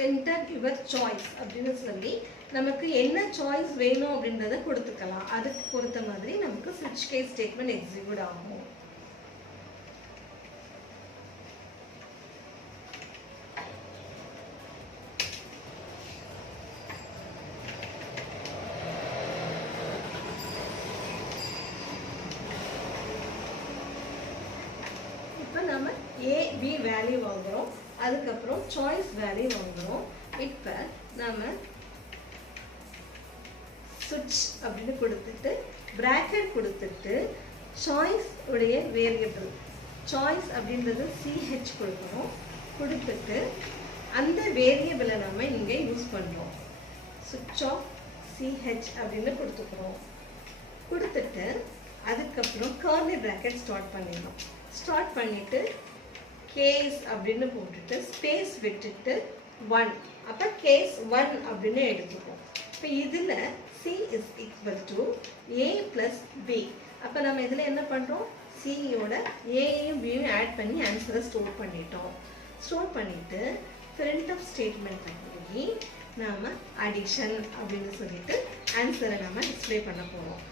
enter your choice அப்படின்னு சொல்லி நமக்கு என்ன சாய்ஸ் வேணும் அப்படின்றத கொடுத்துக்கலாம். அதுக்கு பொறுத்த மாதிரி நமக்கு switch case statement எக்ஸிக்யூட் ஆகும். நம்ம A, B வேல்யூ வாங்குறோம், அதுக்கப்புறம் சாய்ஸ் வேல்யூ வாங்குறோம். இப்போ நம்ம சுவிட்ச் அப்படின்னு கொடுத்துட்டு பிராக்கெட் கொடுத்துட்டு சாய்ஸ் உடைய வேரியபிள் சாய்ஸ் அப்படின்றது CH கொடுக்கணும். கொடுத்துட்டு அந்த வேரியபிளை நம்ம இங்கே யூஸ் பண்ணுறோம். சுவிட்ச் ஆஃப் CH அப்படின்னு கொடுத்துக்கிறோம். கொடுத்துட்டு அதுக்கப்புறம் கர்லி பிராக்கெட் ஸ்டார்ட் பண்ணிடணும். ஸ்டார்ட் பண்ணிட்டு கேஸ் அப்படின்னு போட்டுட்டு ஸ்பேஸ் விட்டுட்டு 1, அப்போ கேஸ் 1 அப்படின்னு எடுத்துப்போம். இப்போ இதில் C is equal to A plus B. அப்போ நம்ம இதில் என்ன பண்ணுறோம், சியோட ஏயும் பியும் ஆட் பண்ணி ஆன்சரை ஸ்டோர் பண்ணிட்டோம். ஸ்டோர் பண்ணிவிட்டு பிரிண்ட் ஆஃப் ஸ்டேட்மெண்ட் போய் நாம் அடிஷன் அப்படின்னு சொல்லிட்டு ஆன்சரை நம்ம டிஸ்பிளே பண்ண போகிறோம்.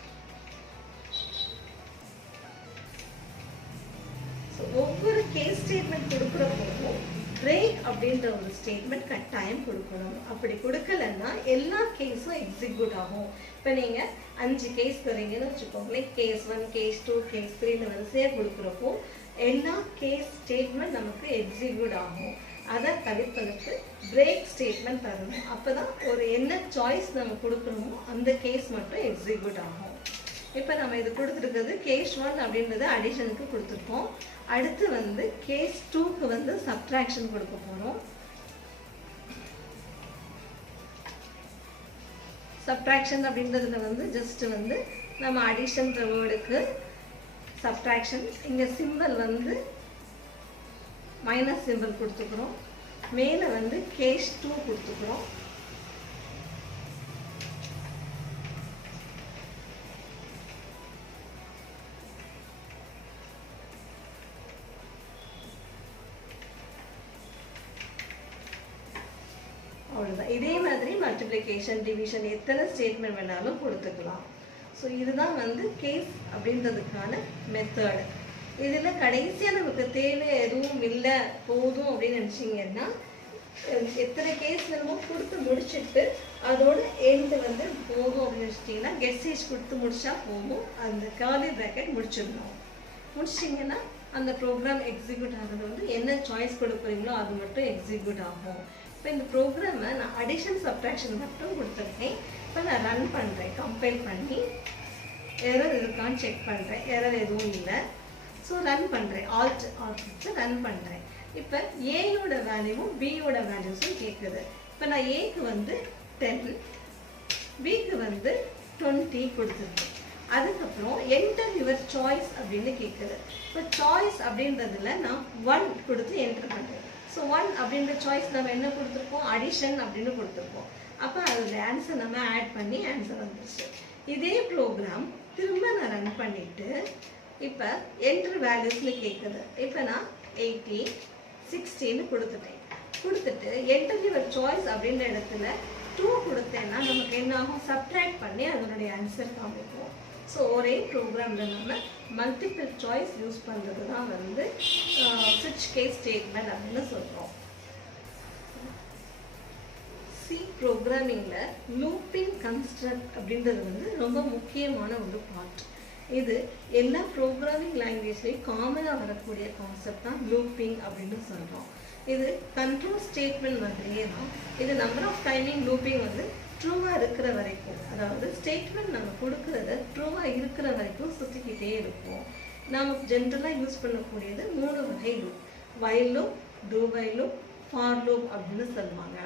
ஒவ்வொரு கேஸ் ஸ்டேட்மெண்ட் கொடுக்குறப்போதும் பிரேக் அப்படின்ற ஒரு ஸ்டேட்மெண்ட் கட்டாயம் கொடுக்கணும். அப்படி கொடுக்கலன்னா எல்லா கேஸும் எக்ஸிக்யூட் ஆகும். இப்போ நீங்கள் 5 கேஸ் தரீங்கன்னு வச்சுக்கோங்களேன், கேஸ் 1, கேஸ் 2, கேஸ் 3ன்னு வரிசையாக கொடுக்குறப்போ எல்லா கேஸ் ஸ்டேட்மெண்ட் நமக்கு எக்ஸிக்யூட் ஆகும். அதை தவிர்ப்பதற்கு பிரேக் ஸ்டேட்மெண்ட் தரணும். அப்போ தான் ஒரு என்ன சாய்ஸ் நம்ம கொடுக்குறோமோ அந்த கேஸ் மட்டும் எக்ஸிக்யூட் ஆகும். இப்போ நம்ம இது கொடுத்துருக்கிறது கேஸ் 1 அப்படின்றது அடிஷனுக்கு கொடுத்துருக்கோம். அடுத்து வந்து கேஸ் 2க்கு வந்து சப்ட்ராக்ஷன் கொடுக்க போகிறோம். சப்ட்ராக்ஷன் அப்படின்றதுல வந்து ஜஸ்ட் வந்து நம்ம அடிஷன்ற வேர்டுக்கு சப்ட்ராக்ஷன், இங்கே சிம்பிள் வந்து மைனஸ் சிம்பிள் கொடுத்துக்கிறோம். மேலே வந்து கேஸ் 2 கொடுத்துக்கிறோம். அவ்வளோதான். இதே மாதிரி மல்டிப்ளிகேஷன், டிவிஷன் எத்தனை ஸ்டேட்மெண்ட் வேணாலும் கொடுத்துக்கலாம். ஸோ இதுதான் வந்து கேஸ் அப்படின்றதுக்கான மெத்தட். இதில் கடைசியாக நமக்கு தேவை எதுவும் இல்லை போதும் அப்படின்னு நினச்சிங்கன்னா எத்தனை கேஸ் வேணுமோ கொடுத்து முடிச்சுட்டு அதோட எண்டு வந்து போதும் அப்படின்னு வச்சிட்டிங்கன்னா கெட்ஸேஜ் கொடுத்து முடிச்சா போதும். அந்த கர்லி பிராக்கெட் முடிச்சிடணும். முடிச்சிட்டிங்கன்னா அந்த ப்ரோக்ராம் எக்ஸிக்யூட் ஆகிறது வந்து என்ன சாய்ஸ் கொடுக்குறீங்களோ அது மட்டும் எக்ஸிக்யூட் ஆகும். இப்போ இந்த ப்ரோக்ராமை நான் அடிஷன் சப்ட்ராக்ஷன் மட்டும் கொடுத்துருக்கேன். இப்போ நான் ரன் பண்ணுறேன். கம்பைல் பண்ணி எரர் இருக்கான்னு செக் பண்ணுறேன். எரர் எதுவும் இல்லை. ஸோ ரன் பண்ணுறேன். ஆல்ட் வச்சு ரன் பண்ணுறேன். இப்போ ஏயோட வேல்யூவும் பியோட வேல்யூஸும் கேட்குது. இப்போ நான் ஏக்கு வந்து 10, பிக்கு வந்து 20 கொடுத்துருக்கேன். அதுக்கப்புறம் என்டர் யுவர் சாய்ஸ் அப்படின்னு கேட்குது. இப்போ சாய்ஸ் அப்படின்றதுல நான் 1 கொடுத்து என்டர் பண்ணுறேன். ஸோ 1 அப்படின்ற சாய்ஸ் நம்ம என்ன கொடுத்துருக்கோம், அடிஷன் அப்படின்னு கொடுத்துருக்கோம். அப்போ அதில் ஆன்சர் நம்ம ஆட் பண்ணி ஆன்சர் வந்துருச்சு. இதே ப்ரோக்ராம் திரும்ப நான் ரன் பண்ணிவிட்டு இப்போ என்டர் வேல்யூஸ்னு கேட்குது. இப்போ நான் 80, 60ன்னு கொடுத்துட்டேன். கொடுத்துட்டு என்டர் யுவர் சாய்ஸ் அப்படின்ற இடத்துல 2 கொடுத்தேன்னா நமக்கு என்ன ஆகும், சப்ட்ராக்ட் பண்ணி அதனுடைய ஆன்சர் காமிக்கும். ஸோ ஒரே ப்ரோக்ராமில் நம்ம மல்டிபிள் சாய்ஸ் யூஸ் பண்ணுறது தான் வந்து ஸ்விட்ச் கேஸ் ஸ்டேட்மெண்ட் அப்படின்னு சொல்கிறோம். சி ப்ரோக்ராமிங்கில் லூப்பிங் கன்ஸ்ட்ரக்ட் அப்படின்றது வந்து ரொம்ப முக்கியமான ஒரு பார்ட். இது எல்லா ப்ரோக்ராமிங் லாங்குவேஜ்லேயும் காமனாக வரக்கூடிய கான்செப்ட் தான் லூப்பிங் அப்படின்னு சொல்கிறோம். இது கண்ட்ரோல் ஸ்டேட்மெண்ட் மாதிரியே தான். இது நம்பர் ஆஃப் டைமிங் லூப்பிங் வந்து ட்ரூவாக இருக்கிற வரைக்கும், அதாவது ஸ்டேட்மெண்ட் நம்ம கொடுக்குறத ட்ரூவாக இருக்கிற வரைக்கும் சுற்றிக்கிட்டே இருக்கும். நாம் ஜென்ரலாக யூஸ் பண்ணக்கூடியது 3 வகை loop: while loop, two while loop, for loop அப்படின்னு சொல்லுவாங்க.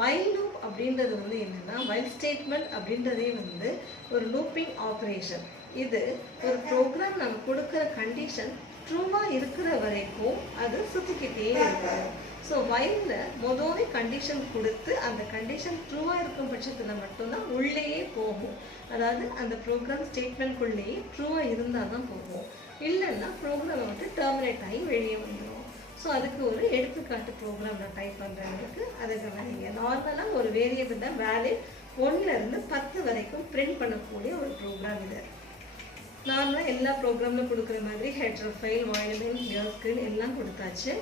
வைல் லூப் அப்படின்றது வந்து என்னென்னா, வைல் ஸ்டேட்மெண்ட் அப்படின்றதே வந்து ஒரு லூப்பிங் ஆப்ரேஷன். இது ஒரு ப்ரோக்ராம் நம்ம கொடுக்குற கண்டிஷன் ட்ரூவாக இருக்கிற வரைக்கும் அது சுற்றிக்கிட்டே இருக்கும். ஸோ வைலில் மொதவே கண்டிஷன் கொடுத்து அந்த கண்டிஷன் ட்ரூவாக இருக்கும் பட்சத்தில் மட்டும்தான் உள்ளேயே போகும். அதாவது அந்த ப்ரோக்ராம் ஸ்டேட்மெண்ட்குள்ளேயே ட்ரூவாக இருந்தால் தான் போகும். இல்லைன்னா ப்ரோக்ராமை வந்து டெர்மினேட் ஆகி வெளியே வந்துடும். ஸோ அதுக்கு ஒரு எடுத்துக்காட்டு ப்ரோக்ராம் நான் டைப் பண்ணுறவங்களுக்கு அதை கவனிங்க. நார்மலாக ஒரு வேரியபிள் வேல்யூ 1லேருந்து 10 வரைக்கும் பிரிண்ட் பண்ணக்கூடிய ஒரு ப்ரோக்ராம் இது. நார்மலாக எல்லா ப்ரோக்ராமில் கொடுக்குற மாதிரி ஹெட்ரு ஃபைல், வாய்லின், கிளியர் ஸ்க்ரீன் எல்லாம் கொடுத்தாச்சு.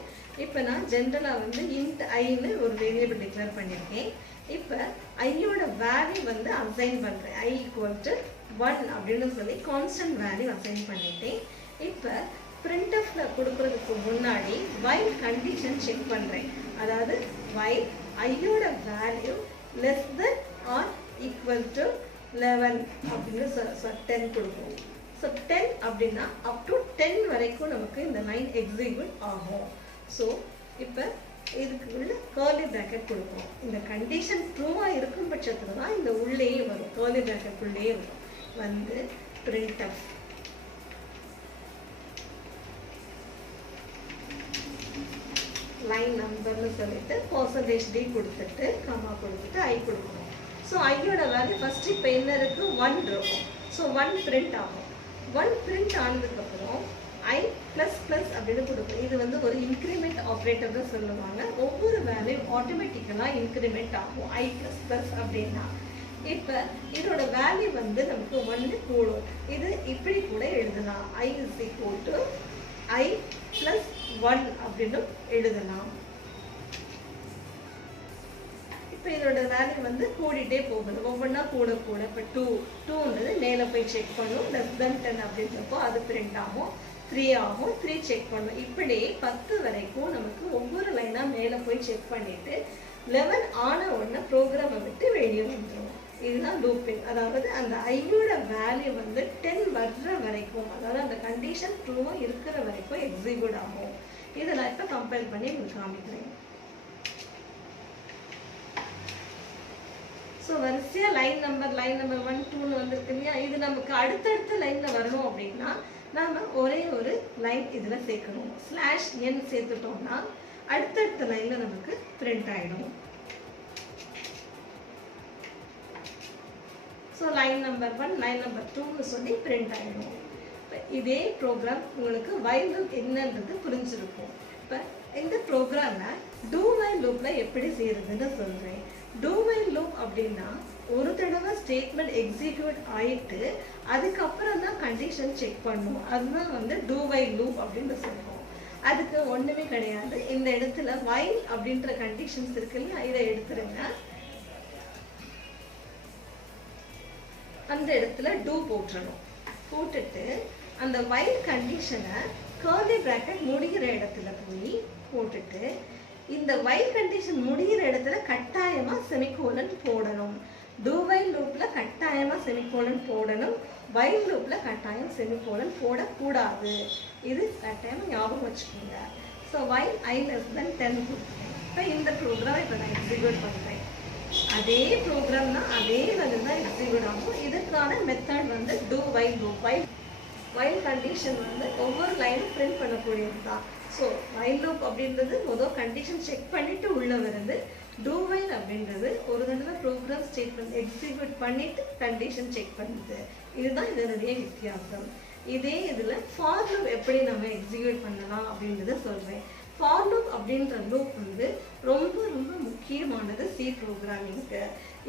இப்போ நான் ஜென்ரலாக வந்து இன்ட் ஐன்னு ஒரு வேரியபிள் டிக்ளேர் பண்ணியிருக்கேன். இப்போ ஐயோட வேல்யூ வந்து அசைன் பண்ணுறேன். I = 1 அப்படின்னு சொல்லி கான்ஸ்டன்ட் வேல்யூ அசைன் பண்ணிட்டேன். இப்போ printfல கொடுக்குறதுக்கு முன்னாடி வைல் கண்டிஷன் செக் பண்ணுறேன். அதாவது வைல் ஐயோட value less than or equal to 11 அப்படின்னு 10 கொடுக்கும். ஸோ 10 அப்படின்னா அப் டு 10 வரைக்கும் நமக்கு இந்த லைன் எக்ஸிக்யூட் ஆகும். ஸோ இப்போ இதுக்கு உள்ள கர்லி பிராக்கெட் கொடுக்கும். இந்த கண்டிஷன் ட்ரூவாக இருக்கும் பட்சத்தில் தான் இந்த உள்ளேயே வரும், கர்லி பிராக்கெட் உள்ளேயே வரும். வந்து printf லைன் நம்பர்னு சொல்லிட்டு %d கொடுத்துட்டு கமா கொடுத்துட்டு I கொடுக்கணும். ஸோ ஐயோட வேல்யூ ஃபர்ஸ்ட் இப்போ என்ன இருக்குது, 1 இருக்கும். ஸோ 1 பிரிண்ட் ஆகும். 1 பிரிண்ட் ஆனதுக்கப்புறம் I ++ அப்படின்னு கொடுக்கும். இது வந்து ஒரு இன்க்ரிமெண்ட் ஆப்ரேட்டர் தான் சொல்லுவாங்க. ஒவ்வொரு வேல்யூ ஆட்டோமேட்டிக்கலாக இன்க்ரிமெண்ட் ஆகும் I ++ அப்படின்னா. இப்போ இதோட வேல்யூ வந்து நமக்கு 1 கூடும். இது இப்படி கூட எழுதலாம், I = I + 1 அப்படின்னு எழுதலாம். இப்போ இதோட வேல்யூ வந்து கூடிட்டே போகுது, ஒவ்வொன்றா கூட கூட. இப்போ 2ன்றது மேலே போய் செக் பண்ணும், <10 அப்படின்றப்போ அது பிரிண்ட் ஆகும். 3 ஆகும், 3 செக் பண்ணும். இப்படி 10 வரைக்கும் நமக்கு ஒவ்வொரு லைனாக மேலே போய் செக் பண்ணிட்டு 11 ஆன உடனே ப்ரோக்ராமை விட்டு வெளியே வந்துடும். இதுதான் லூப்பிங். அதாவது அந்த ஐயோட வேல்யூ வந்து 10 வர்ற வரைக்கும், அதாவது அந்த கண்டிஷன் ட்ரூவாக இருக்கிற வரைக்கும் எக்ஸிக்யூட் ஆகும். இதை நான் இப்போ கம்பைல் பண்ணி உங்களுக்கு காமிக்கிறேன். ஸோ வரிசையாக லைன் நம்பர் 1, 2ன்னு வந்துருக்கு இல்லையா? இது நமக்கு அடுத்தடுத்த லைனில் வரணும் அப்படின்னா நாம் ஒரே ஒரு லைன் இதில் சேர்க்கணும். /n சேர்த்துட்டோம்னா அடுத்தடுத்த லைனில் நமக்கு பிரிண்ட் ஆகிடும். So line number 1, line number 2ன்னு சொல்லி பிரிண்ட் ஆகிடும். இப்போ இதே ப்ரோக்ராம் உங்களுக்கு வைல் லூப் என்னன்றது புரிஞ்சிருக்கும். இப்போ இந்த ப்ரோக்ராமை டூ வைல் லூப்பில் எப்படி செய்யறதுன்னு சொல்கிறேன். டூ வைல் லூப் அப்படின்னா ஒரு தடவை ஸ்டேட்மெண்ட் எக்ஸிக்யூட் ஆகிட்டு அதுக்கப்புறம் தான் கண்டிஷன் செக் பண்ணும். அதுதான் வந்து டூ வைல் லூப் அப்படின்னு சொல்லுவோம். அதுக்கு ஒன்றுமே கிடையாது. இந்த இடத்துல வைல் அப்படின்ற கண்டிஷன்ஸ் இருக்கு இல்லையா, இதை எடுத்துருங்க. அந்த இடத்துல டூ போட்டுறணும். போட்டுட்டு அந்த வைல் கண்டிஷனை கர்லி பிராக்கெட் முடிகிற இடத்துல போய் போட்டுட்டு இந்த வைல் கண்டிஷன் முடிகிற இடத்துல கட்டாயமாக செமிகோலன் போடணும். டூ வைல் லூப்பில் கட்டாயமாக செமிகோலன் போடணும். வைல் லூப்பில் கட்டாயம் செமிகோலன் போடக்கூடாது. இது கட்டாயமாக ஞாபகம் வச்சுக்கோங்க. ஸோ வைல் I <10 கொடுக்குறேன். இப்போ இந்த ப்ரோக்ராம் இப்போ நான் எக்ஸிக்யூட் பண்ணுறேன். அதே ப்ரோக்ராம் தான், அதே வேல்யூ தான் எக்ஸிக்யூட் ஆகும். இதுக்கான மெத்தட் வந்து two while loop. While condition வந்து ஒவ்வொரு லைனும் பிரிண்ட் பண்ணக்கூடியது தான். ஸோ வைல் லூப் அப்படின்றது முதல் கண்டிஷன் செக் பண்ணிட்டு உள்ள வருது. டூ வைல் அப்படின்றது ஒரு தடவை ப்ரோக்ராம் ஸ்டேட்மெண்ட் எக்ஸிக்யூட் பண்ணிட்டு கண்டிஷன் செக் பண்ணுது. இதுதான் இதனுடைய வித்தியாசம். இதே இதில் ஃபார் லூப் எப்படி நம்ம எக்ஸிக்யூட் பண்ணலாம் அப்படின்றத சொல்கிறேன். ஃபார் லூப் அப்படின்ற லூப் வந்து ரொம்ப ரொம்ப முக்கியமானது சி ப்ரோக்ராமிங்க்கு.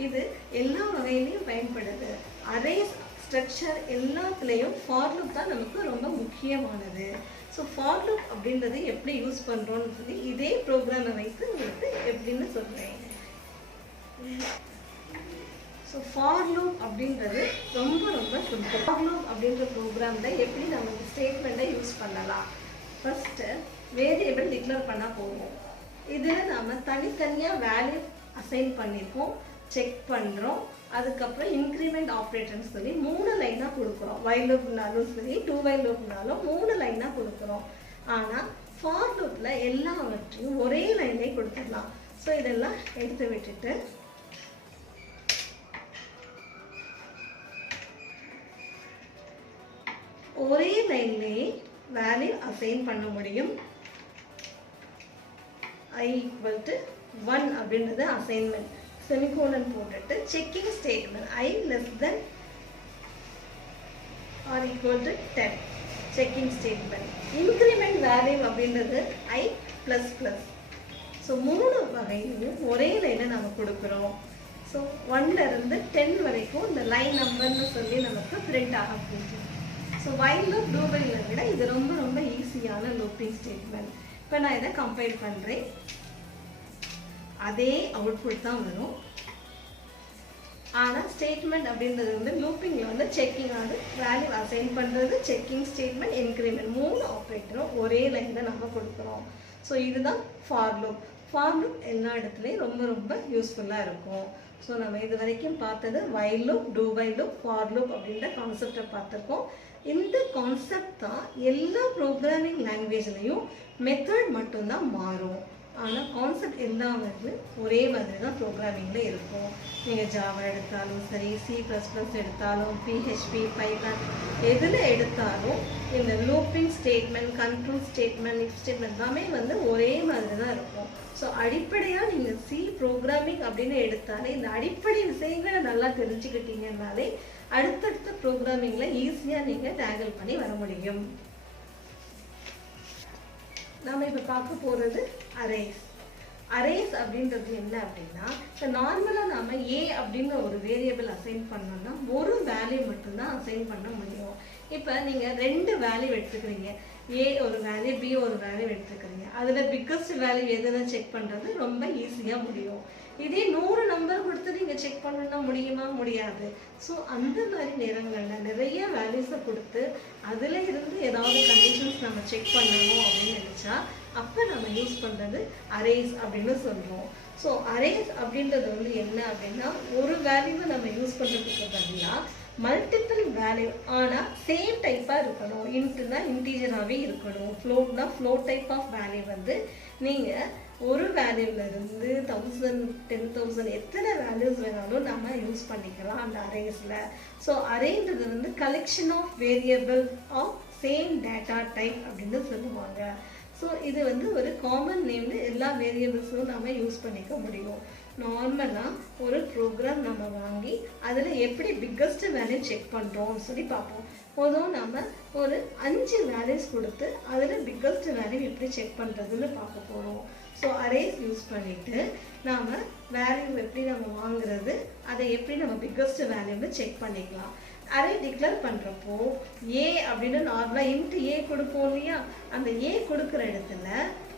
இது எல்லா வகையிலையும் பயன்படுது. அரேஸ் ஸ்ட்ரக்சர் எல்லாத்துலேயும் ஃபார் லூப் தான் நமக்கு ரொம்ப முக்கியமானது. ஸோ ஃபார் லூப் அப்படின்றது எப்படி யூஸ் பண்ணுறோன்னு சொல்லி இதே ப்ரோக்ராமை வைத்து உங்களுக்கு எப்படின்னு சொல்கிறேன். ஸோ ஃபார் லூப் அப்படின்றது ரொம்ப ரொம்ப சிம்பிள். ஃபார் லூப் அப்படின்ற ப்ரோக்ராமில் எப்படி நம்ம ஸ்டேட்மெண்ட்டை யூஸ் பண்ணலாம். ஃபஸ்ட்டு வேரியபிள் டிக்ளேர் பண்ண போவோம். இதில் நம்ம தனித்தனியாக வேல்யூ அசைன் பண்ணியிருக்கோம், செக் பண்ணுறோம். அதுக்கப்புறம் இன்க்ரிமெண்ட் ஆப்ரேட்டர்னு சொல்லி 3 லைனாக கொடுக்குறோம். வைல் லூப்னாலும் சரி, 2 வைல் லூப்னாலும் 3 லைனாக கொடுக்குறோம். ஆனால் ஃபார் லூப்பில் எல்லாவற்றையும் ஒரே லைன்லேயே கொடுத்துடலாம். ஸோ இதெல்லாம் எடுத்து விட்டுட்டு ஒரே லைன்லேயே வேல்யூ அசைன் பண்ண முடியும். I equal to 1 அப்படின்றது அசைன்மெண்ட். செமிகோலன் போட்டுட்டு checking statement I less than or equal to 10 checking statement. Increment value அப்படின்றது I plus plus. ஸோ 3 வகையிலும் ஒரே லைனை நம்ம கொடுக்குறோம். ஸோ 1லேருந்து 10 வரைக்கும் இந்த லைன் நம்பர்னு சொல்லி நமக்கு பிரிண்ட் ஆக போகுது. ஸோ வைல் லூப் டூ வைலை விட இது ரொம்ப ரொம்ப ஈஸியான லூப்பிங் ஸ்டேட்மெண்ட். இப்போ நான் இதை கம்பைல் பண்ணுறேன். அதே அவுட்புட் தான் வரும். ஆனால் ஸ்டேட்மெண்ட் அப்படின்றது வந்து லூப்பிங்கில் வந்து செக்கிங் ஆகுது, வேல்யூ அசைன் பண்ணுறது, செக்கிங் ஸ்டேட்மெண்ட், இன்க்ரிமெண்ட் 3 ஆப்ரேட்டரும் ஒரே லைனில் நம்ம கொடுக்குறோம். ஸோ இதுதான் ஃபார் லூப். ஃபார் லூப் எல்லா இடத்துலையும் ரொம்ப ரொம்ப யூஸ்ஃபுல்லாக இருக்கும். ஸோ நம்ம இது வரைக்கும் பார்த்தது while loop, two while loop, for loop அப்படின்ற கான்செப்டை பார்த்துருக்கோம். இந்த கான்செப்ட் தான் எல்லா ப்ரோக்ராமிங் லாங்குவேஜ்லேயும் மெத்தட் மட்டும்தான் மாறும். ஆனால் கான்செப்ட் எல்லாமே ஒரே மாதிரி தான் ப்ரோக்ராமிங்கில் இருக்கும். நீங்கள் ஜாவா எடுத்தாலும் சரி, C++ எடுத்தாலும், PHP, பைத்தான் எதில் எடுத்தாலும் இந்த looping statement, control statement, if statement எல்லாமே வந்து ஒரே மாதிரி தான் இருக்கும். ஸோ அடிப்படையாக நீங்கள் C ப்ரோக்ராமிங் அப்படின்னு எடுத்தாலே இந்த அடிப்படை விஷயங்களை நல்லா தெரிஞ்சுக்கிட்டீங்கன்னாலே அடுத்தடுத்த ப்ரோக்ராமிங்கில் ஈஸியாக நீங்கள் டேக்கிள் பண்ணி வர முடியும். நம்ம இப்போ பார்க்க போகிறது அரேஸ். அரேஸ் அப்படின்றது என்ன அப்படின்னா, இப்போ நார்மலாக நாம் A அப்படின்ற ஒரு வேரியபிள் அசைன் பண்ணோம்னா ஒரு வேல்யூ மட்டும்தான் அசைன் பண்ண முடியும். இப்போ நீங்கள் 2 வேல்யூ எடுத்துக்கிறீங்க, A ஒரு வேல்யூ, B ஒரு வேல்யூ எடுத்துக்கிறீங்க. அதில் பிக்கஸ்ட் வேல்யூ எதுன்னு செக் பண்ணுறது ரொம்ப ஈஸியாக முடியும். இதே 100 நம்பர் கொடுத்து நீங்கள் செக் பண்ணணும்னா முடியுமா? முடியாது. ஸோ அந்த மாதிரி நேரங்களில் நிறைய வேல்யூஸை கொடுத்து அதில் இருந்து ஏதாவது கண்டிஷன்ஸ் நம்ம செக் பண்ணணும் அப்படின்னு நினச்சா அப்போ நம்ம யூஸ் பண்ணுறது அரேஸ் அப்படின்னு சொல்கிறோம். ஸோ அரேஸ் அப்படின்றது வந்து என்ன அப்படின்னா, ஒரு வேல்யூவை நம்ம யூஸ் பண்ணுறதுக்கு பதிலாக மல்டிபிள் வேல்யூ ஆனால் சேம் டைப்பாக இருக்கணும். இன்ட்டுனா இன்டீஜராகவே இருக்கணும், ஃப்ளோட்னா ஃப்ளோட் டைப் ஆஃப் வேல்யூ வந்து நீங்கள் ஒரு வேல்யூலேருந்து 1000, 10,000 எத்தனை வேல்யூஸ் வேணாலும் நம்ம யூஸ் பண்ணிக்கலாம் அந்த அரேஸில். ஸோ அரேன்றது வந்து collection of variable of same data type அப்படின்னு சொல்லுவாங்க. ஸோ இது வந்து ஒரு காமன் நேம்னு எல்லா வேரியபிள்ஸும் நம்ம யூஸ் பண்ணிக்க முடியும். நார்மலாக ஒரு ப்ரோக்ராம் நம்ம வாங்கி அதில் எப்படி பிக்கஸ்ட் வேல்யூ செக் பண்ணுறோம்னு சொல்லி பார்ப்போம். பொதுவும் நம்ம ஒரு 5 வேல்யூஸ் கொடுத்து அதில் பிக்கஸ்ட் வேல்யூ எப்படி செக் பண்ணுறதுன்னு பார்க்க போகிறோம். ஸோ அரேஸ் யூஸ் பண்ணிவிட்டு நாம் வேல்யூ எப்படி நம்ம வாங்குறது, அதை எப்படி நம்ம பிக்கஸ்ட் வேல்யூன்னு செக் பண்ணிக்கலாம். அரே டிக்ளேர் பண்ணுறப்போ A அப்படின்னு நார்மலாக இன்ட்டு A கொடுப்போம் இல்லையா, அந்த A கொடுக்குற இடத்துல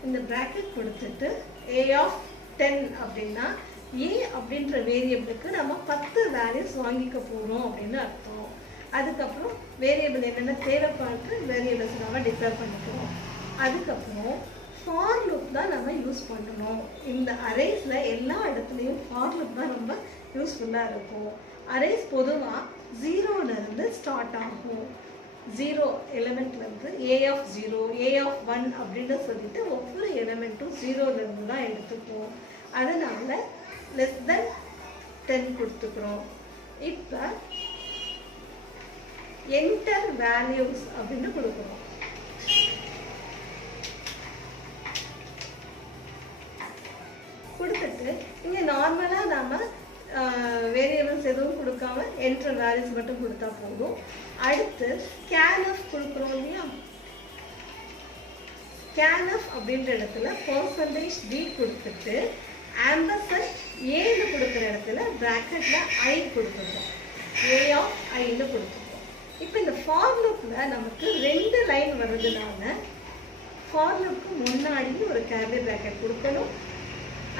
இந்த ப்ராக்கெட் கொடுத்துட்டு A ஆஃப் 10 அப்படின்னா A அப்படின்ற வேரியபிளுக்கு நம்ம 10 வேல்யூஸ் வாங்கிக்க போகிறோம் அப்படின்னு அர்த்தம். அதுக்கப்புறம் வேரியபிள் என்னென்ன தேவைப்படுற வேரியபிள்ஸ் நம்ம டிக்ளேர் பண்ணிக்கிறோம். அதுக்கப்புறம் ஃபார் லூப் தான் நம்ம யூஸ் பண்ணணும். இந்த அரேஸில் எல்லா இடத்துலையும் ஃபார் லூப் தான் ரொம்ப யூஸ்ஃபுல்லாக இருக்கும். அரேஸ் பொதுவாக 0லேருந்து ஸ்டார்ட் ஆகும். 0 எலிமெண்ட்லேருந்து A ஆஃப் 0, A ஆஃப் 1 அப்படின்னு சொல்லிட்டு ஒவ்வொரு எலிமெண்ட்டும் 0லேருந்து தான் எடுத்துப்போம். அதனால் லெஸ் தென் 10 கொடுத்துக்கிறோம். இப்போ என்டர் வேல்யூஸ் அப்படின்னு கொடுக்குறோம். கொடுத்துட்டு இங்கே நார்மலாக நாம் வேரியபிள்ஸ் எதுவும் கொடுக்காம என்டர் வேல்யூஸ் மட்டும் கொடுத்தா போதும். அடுத்து ஸ்கேன்எஃப் கொடுக்குறோம் இல்லையா, ஸ்கேன்எஃப் அப்படின்ற இடத்துல %d கொடுத்துட்டு ஆம்பர்சண்ட் ஏன்னு கொடுக்குற இடத்துல ப்ராக்கெட்டில் I கொடுத்துருக்கோம், A ஆஃப் Iன்னு கொடுத்துருக்கோம். இப்போ இந்த ஃபார் லூப்பில் நமக்கு 2 லைன் வர்றதுனால ஃபார் லூப்புக்கு முன்னாடி ஒரு கர்லி பிராக்கெட் கொடுக்கணும்,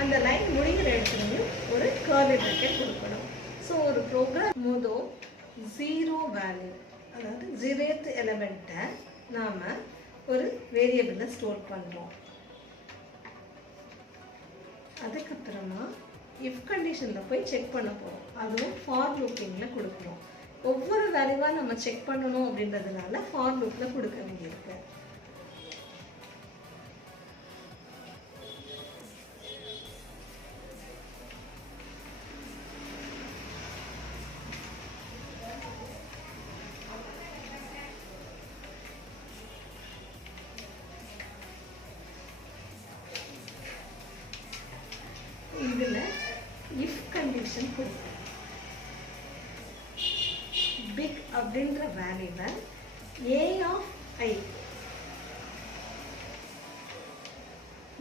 அந்த லைன் முடிகிற இடத்துலையும் ஒரு கர்லி பிராக்கெட் கொடுக்கணும். ஸோ ஒரு ப்ரோக்ராம் மொதல் 0 வேல்யூ, அதாவது 0th எலிமெண்ட்டை நாம் ஒரு வேரியபிளில் ஸ்டோர் பண்ணுறோம். அதுக்கப்புறமா இஃப் கண்டிஷனில் போய் செக் பண்ண போகிறோம். அதுவும் ஃபார் லூப்பிங்கில் கொடுக்குறோம். ஒவ்வொரு வேல்யூவாக நம்ம செக் பண்ணணும் அப்படின்றதுனால ஃபார் லூப்பில் கொடுக்க வேண்டியிருக்கு. இதில் இஃப் கண்டிஷன் கொடுக்கும். பிக் அப்படின்ற வேல்யூவை ஏ ஆஃப் ஐ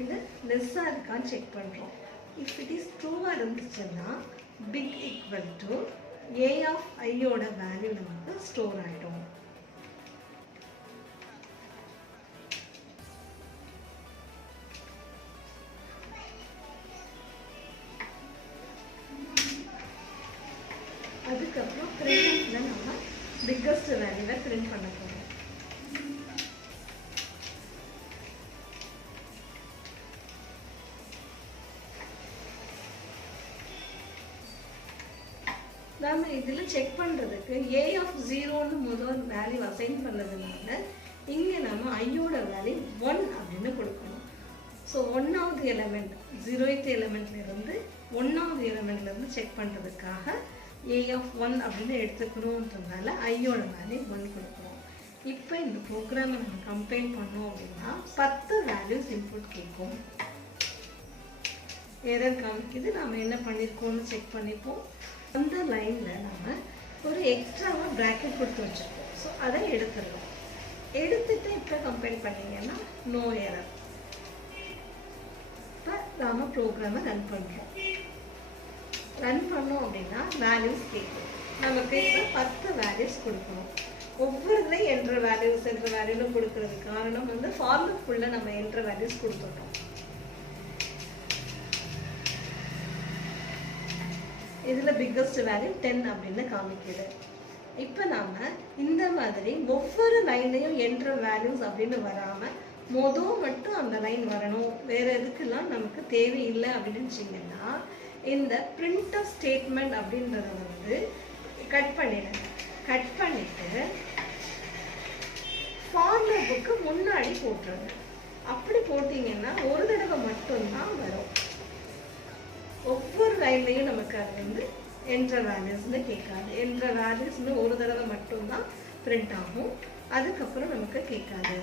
இது லெஸ்ஸாக இருக்கான்னு செக் பண்ணுறோம். இஃப் இட் இஸ் ட்ரூவாக இருந்துச்சுன்னா big equal to a of ஐயோட வேல்யூ நமக்கு ஸ்டோர் ஆகிடும். அதுக்கப்புறம் பிரிண்டில் நம்ம பிக்கஸ்ட் வேல்யூவை பிரிண்ட் பண்ண போகிறோம். நாம் இதில் செக் பண்ணுறதுக்கு ஏ ஆஃப் 0ன்னு முதல் வேல்யூ அசைன் பண்ணதுனால இங்கே நம்ம ஐயோட வேல்யூ 1 அப்படின்னு கொடுக்கணும். ஸோ 1வது எலிமெண்ட் 0th எலிமெண்ட்லேருந்து 1வது எலிமெண்ட்லேருந்து செக் பண்ணுறதுக்காக ஏ ஆஃப் 1 அப்படின்னு எடுத்துக்கணுன்றதுனால ஐயோட வேல்யூ 1 கொடுக்குறோம். இப்போ இந்த ப்ரோக்ராமை நம்ம கம்பைல் பண்ணோம் அப்படின்னா 10 வேல்யூஸ் இன்புட் கேட்கும். எரர் காமிக்குது. நாம் என்ன பண்ணியிருக்கோம்னு செக் பண்ணிப்போம். அந்த லைனில் நம்ம ஒரு எக்ஸ்ட்ராவாக ப்ராக்கெட் கொடுத்து வச்சுருக்கோம். ஸோ அதை எடுத்துடலாம். எடுத்துட்டு இப்போ கம்பைல் பண்ணிங்கன்னா நோ எரர். இப்போ நாம் ப்ரோக்ராமை ரன் பண்ணுறோம். ரன் பண்ணோம் அப்படின்னா வேல்யூஸ் கேட்கும். நமக்கு இப்போ 10 வேல்யூஸ் கொடுக்கணும். ஒவ்வொரு என்ற வேல்யூன்னு கொடுக்கறதுக்கு காரணம் வந்து ஃபார் லூப்புக்குள்ள நம்ம என்ற வேல்யூஸ் கொடுத்துட்டோம். இதில் பிக்கஸ்ட் வேல்யூ 10 அப்படின்னு காமிக்குது. இப்போ நாம் இந்த மாதிரி ஒவ்வொரு லைன்லையும் என்ற வேல்யூஸ் அப்படின்னு வராமல் மட்டும் அந்த லைன் வரணும், வேறு எதுக்கெல்லாம் நமக்கு தேவையில்லை அப்படின்னு நினச்சிங்கன்னா இந்த பிரிண்டப் ஸ்டேட்மெண்ட் அப்படின்றத வந்து கட் பண்ணிடுங்க. கட் பண்ணிவிட்டு ஃபார் லூப்புக்கு முன்னாடி போட்டுருங்க. அப்படி போட்டிங்கன்னா ஒரு தடவை மட்டும்தான் வரும். ஒவ்வொரு லைன்லையும் நமக்கு அது வந்து என்ற வேல்யூஸ்னு கேட்காது. என்ற வேல்யூஸ்னு ஒரு தடவை மட்டும்தான் பிரிண்ட் ஆகும். அதுக்கப்புறம் நமக்கு கேட்காது.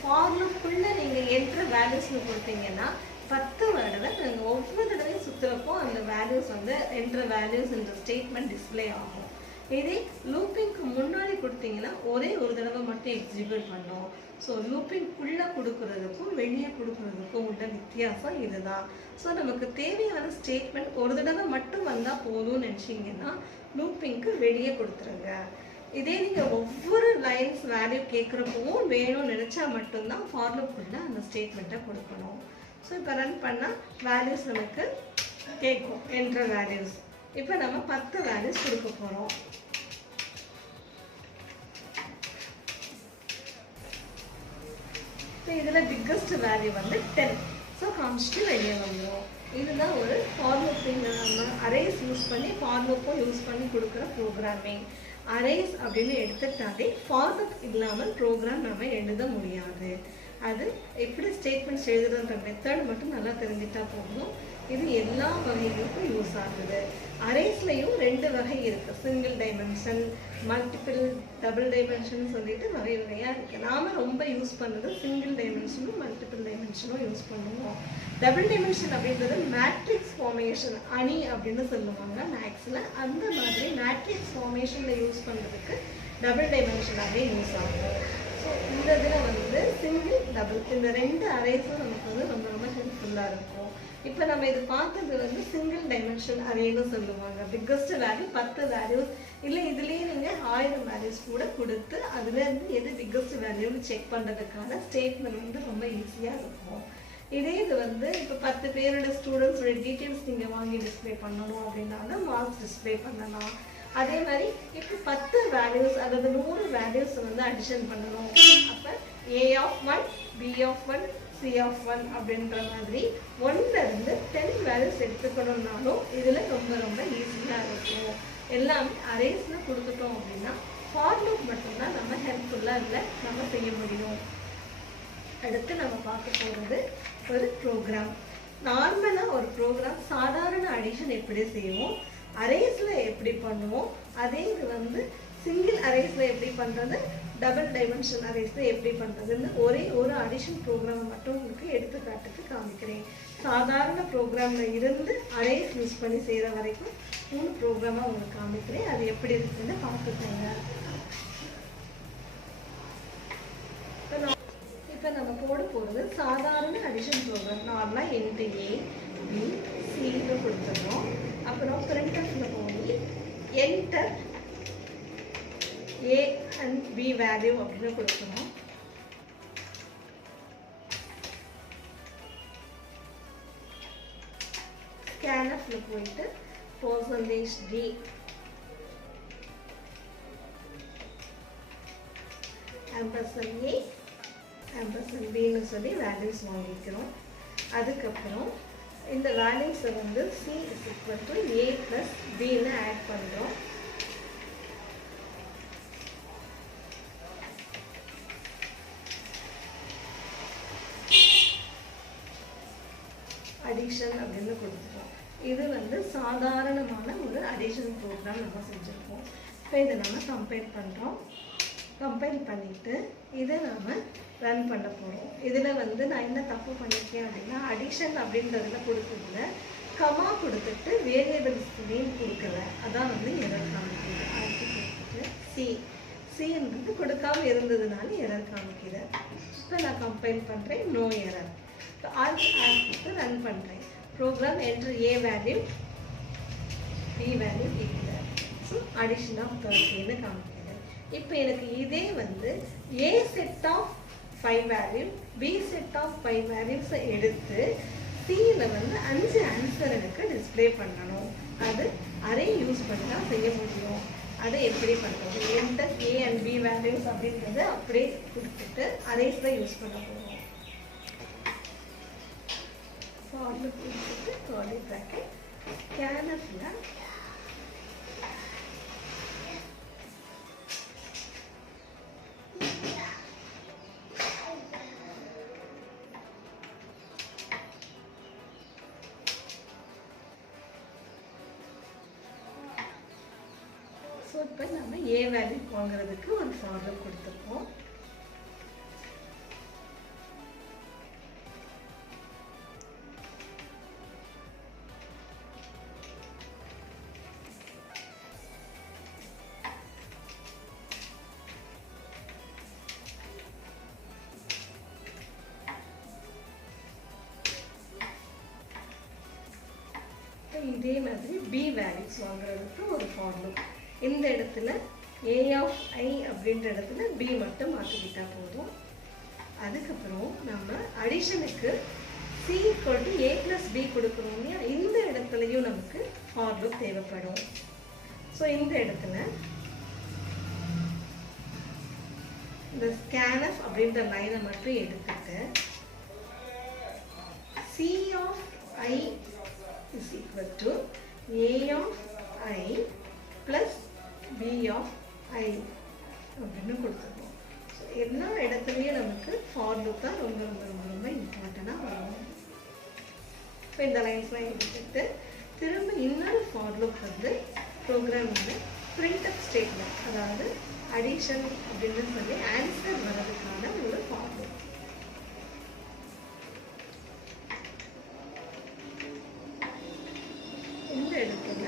ஃபார் லூப்புக்குள்ள நீங்கள் என்ற வேல்யூஸ்னு கொடுத்தீங்கன்னா 10 தடவை நீங்கள் ஒவ்வொரு தடவையும் சுற்றுறப்போ அந்த வேல்யூஸ் வந்து என்ற வேல்யூஸ் இந்த ஸ்டேட்மெண்ட் டிஸ்பிளே ஆகும். இதே லூப்பிங்க்கு முன்னாடி கொடுத்தீங்கன்னா ஒரே ஒரு தடவை மட்டும் எக்ஸிக்யூட் பண்ணோம். ஸோ லூப்பிங்குள்ளே கொடுக்குறதுக்கும் வெளியே கொடுக்குறதுக்கும் உள்ள வித்தியாசம் இதுதான். ஸோ நமக்கு தேவையான ஸ்டேட்மெண்ட் ஒரு தடவை மட்டும் வந்தால் போதும்னு நினச்சிங்கன்னா லூப்பிங்க்கு வெளியே கொடுத்துருங்க. இதே நீங்கள் ஒவ்வொரு லைன்ஸ் வேல்யூ கேட்குறப்பவும் வேணும்னு நினச்சா மட்டும்தான் ஃபார் லூப்புக்குள்ளே அந்த ஸ்டேட்மெண்ட்டை கொடுக்கணும். ஸோ இப்போ ரன் பண்ணால் வேல்யூஸ் நமக்கு கேட்கும், என்ற வேல்யூஸ். இப்போ நம்ம 10 வேல்யூஸ் கொடுக்க போகிறோம். இப்போ இதில் பிக்கஸ்ட் வேல்யூ வந்து 10. ஸோ காமிச்சிட்டு வெளியே வந்துடும். இதுதான் ஒரு ஃபார் லூப்பிங். நம்ம அரேஸ் யூஸ் பண்ணி ஃபார் லூப்பும் யூஸ் பண்ணி கொடுக்குற ப்ரோக்ராமிங். அரேஸ் அப்படின்னு எடுத்துக்கிட்டாலே ஃபார் லூப் இல்லாமல் ப்ரோக்ராம் நம்ம எழுத முடியாது. அது எப்படி ஸ்டேட்மெண்ட்ஸ் எழுதுறன்ற மெத்தட் மட்டும் நல்லா தெரிஞ்சிட்டா போதும். இது எல்லா வகைகளுக்கும் யூஸ் ஆகுது. அரேஸ்லையும் 2 வகை இருக்குது. Single dimension, multiple, double dimension சொல்லிட்டு வகை வகையாக இருக்குது. நாம் ரொம்ப யூஸ் பண்ணுறது சிங்கிள் டைமென்ஷனும் மல்டிபிள் டைமென்ஷனும் யூஸ் பண்ணுவோம். டபுள் டைமென்ஷன் அப்படின்றது மேட்ரிக்ஸ் ஃபார்மேஷன், அணி அப்படின்னு சொல்லுவாங்க மேக்ஸில். அந்த மாதிரி மேட்ரிக்ஸ் ஃபார்மேஷனில் யூஸ் பண்ணுறதுக்கு டபுள் டைமென்ஷனாகவே யூஸ் ஆகும். ஸோ இந்த இதில் வந்து சிங்கிள் டபுள் இந்த 2 அரேஸும் நமக்கு வந்து ரொம்ப ரொம்ப ஹெல்ப்ஃபுல்லாக இருக்கும். இப்போ நம்ம இது பார்த்தது வந்து சிங்கிள் டைமென்ஷன் அரேன்னு சொல்லுவாங்க. பிக்கஸ்ட் வேல்யூ 10 வேல்யூஸ் இல்லை, இதுலேயே நீங்கள் 1000 வேல்யூஸ் கூட கொடுத்து அதுலேருந்து எது பிக்கஸ்ட் வேல்யூன்னு செக் பண்ணுறதுக்கான ஸ்டேட்மெண்ட் வந்து ரொம்ப ஈஸியாக இருக்கும். இதே இது வந்து இப்போ 10 பேரோட ஸ்டூடெண்ட்ஸோட டீட்டெயில்ஸ் நீங்கள் வாங்கி டிஸ்பிளே பண்ணணும் அப்படின்னாலும் மார்க்ஸ் டிஸ்பிளே பண்ணலாம். அதே மாதிரி இப்போ 10 வேல்யூஸ் அதாவது 100 வேல்யூஸ் வந்து அடிஷன் பண்ணணும். அப்போ A of 1, B of 1, C of 1 அப்படின்ற மாதிரி 1லேருந்து 10 வேல்யூஸ் எடுத்துக்கணும்னாலும் இதில் ரொம்ப ரொம்ப ஈஸியாக இருக்கும். எல்லாமே அரேஸில் கொடுத்துட்டோம் அப்படின்னா ஃபார் லூப் மட்டும்தான் நம்ம ஹெல்ப்ஃபுல்லாக இல்லை நம்ம செய்ய முடியும். அடுத்து நம்ம பார்க்க போகிறது ஒரு ப்ரோக்ராம். நார்மலாக ஒரு ப்ரோக்ராம் சாதாரண அடிஷன் எப்படி செய்வோம், அரேஸில் எப்படி பண்ணுவோம், அதே இது வந்து சிங்கிள் அரேஸில் எப்படி பண்ணுறது, டபுள் டைமென்ஷன் அரேஸில் எப்படி பண்ணுறதுன்னு ஒரே ஒரு அடிஷன் ப்ரோக்ராமை மட்டும் உங்களுக்கு எடுத்துக்காட்டுக்கு காமிக்கிறேன். சாதாரண ப்ரோக்ராமில் இருந்து அரேஸ் யூஸ் பண்ணி செய்கிற வரைக்கும் 3 ப்ரோக்ராமாக உங்களுக்கு காமிக்கிறேன். அது எப்படி இருக்குன்னு பார்த்துக்கோங்க. இப்போ நம்ம போட போகிறது சாதாரண அடிஷன் ப்ரோக்ராம். நார்மலாக இன்ட்டு A, B, Cன்னு கொடுத்துருவோம். அப்புறம் பிரிண்டர்ஸில் போய் enter A and B value அப்படின்னு கொடுக்கணும். ஸ்கேனஃபில் போயிட்டு %D ampersand A ampersand Bன்னு சொல்லி வேல்யூஸ் வாங்கிக்கிறோம். அதுக்கப்புறம் இந்த வேல்யூஸை வந்து C = A + Bன்னு ஆட் பண்ணுறோம். அடிஷன் அப்படின்னு கொடுத்துருக்கோம். இது வந்து சாதாரணமான ஒரு அடிஷன் ப்ரோக்ராம் நம்ம செஞ்சுருக்கோம். இப்போ இதை நம்ம கம்பைல் பண்ணுறோம். கம்பைல் பண்ணிவிட்டு இதை நாம் ரன் பண்ண போகிறோம். இதில் வந்து நான் என்ன தப்பு பண்ணியிருக்கேன் அப்படின்னா அடிஷன் அப்படின்றதுல கொடுத்ததுல கமா கொடுத்துட்டு வேரியபிள்ஸ் நேம் கொடுக்கல. அதான் வந்து எரர் காமிக்குது. அடுத்து கொடுத்துட்டு சின்றது கொடுக்காம இருந்ததுனால எரர் காமிக்குது. இப்போ நான் கம்பைல் பண்ணுறேன், நோ எரர். இப்போ அடுத்து ரன் பண்ணுறேன். Program enter A value B value இல்லை. ஸோ அடிஷன் ஆஃப் 30ன்னு காமிக்குது. இப்போ எனக்கு இதே வந்து A set of 5 value B set of 5 வேல்யூஸை எடுத்து Cயில் வந்து 5 ஆன்சர் எனக்கு டிஸ்பிளே பண்ணணும். அது அரே யூஸ் பண்ணி தான் செய்ய முடியும். அதை எப்படி பண்ணுறது, enter A and B values அப்படின்றது அப்படியே கொடுத்துட்டு அரேஸ் தான் யூஸ் பண்ண போகிறோம். ஃபார் லூப் கொடுத்துட்டு கர்லி பிராக்கெட் ஸ்கேனஃபில் ஸோ இப்போ நம்ம A வேல்யூ வாங்குறதுக்கு ஒரு ஃபார் லூப் கொடுத்துருக்கோம். இதே மாதிரி B வேல்யூஸ் வாங்குறதுக்கு ஒரு ஃபார் லூப். இந்த இடத்துல A of I அப்படின்ற இடத்துல B மட்டும் மாற்றிக்கிட்டா போதும். அதுக்கப்புறம் நம்ம அடிஷனுக்கு C = A + B கொடுக்குறோம் இல்லையா, இந்த இடத்துலையும் நமக்கு ஃபார் லூப் தேவைப்படும். ஸோ இந்த இடத்துல இந்த ஸ்கேனஃப் அப்படின்ற லைனை மட்டும் எடுத்துட்டு C of I is equal to A of I plus B of I அப்படின்னு கொடுத்துருக்கோம். எல்லா இடத்துலையும் நமக்கு ஃபார் லூப் தான் ரொம்ப ரொம்ப ரொம்ப ரொம்ப இம்பார்ட்டண்டாக வரும். இப்போ இந்த லைன்ஸ்லாம் எடுத்துட்டு திரும்ப இன்னொரு ஃபார் லூப் வந்து ப்ரோக்ராமில் பிரிண்டப் ஸ்டேட்மெண்ட், அதாவது அடிஷன் அப்படின்னு சொல்லி ஆன்சர் வர்றதுக்கான ஒரு ஃபார் லூப். இந்த இடத்துல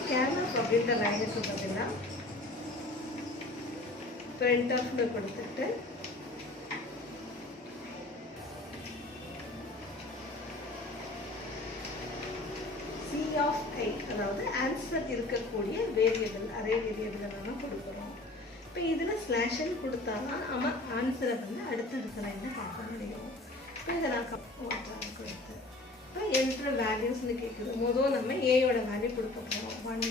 ஸ்கேனஃப் அப்படின்ற லைனுக்கு பதிலாக printf கொடுத்துட்டு அரே, அதாவது ஆன்சர் இருக்கக்கூடிய வேரியபிள், அரே வேரியபிளை நம்ம கொடுக்குறோம். இப்போ இதில் ஸ்லாஷ்ன்னு கொடுத்தா தான் நம்ம ஆன்சரை வந்து அடுத்தடுத்த லைனில் பார்க்க முடியும். இப்போ இதை நான் கொடுத்து இப்போ என்ட்ரு வேல்யூஸ்ன்னு கேட்குது. முதல் நம்ம ஏயோட வேல்யூ கொடுக்க போகிறோம் 1.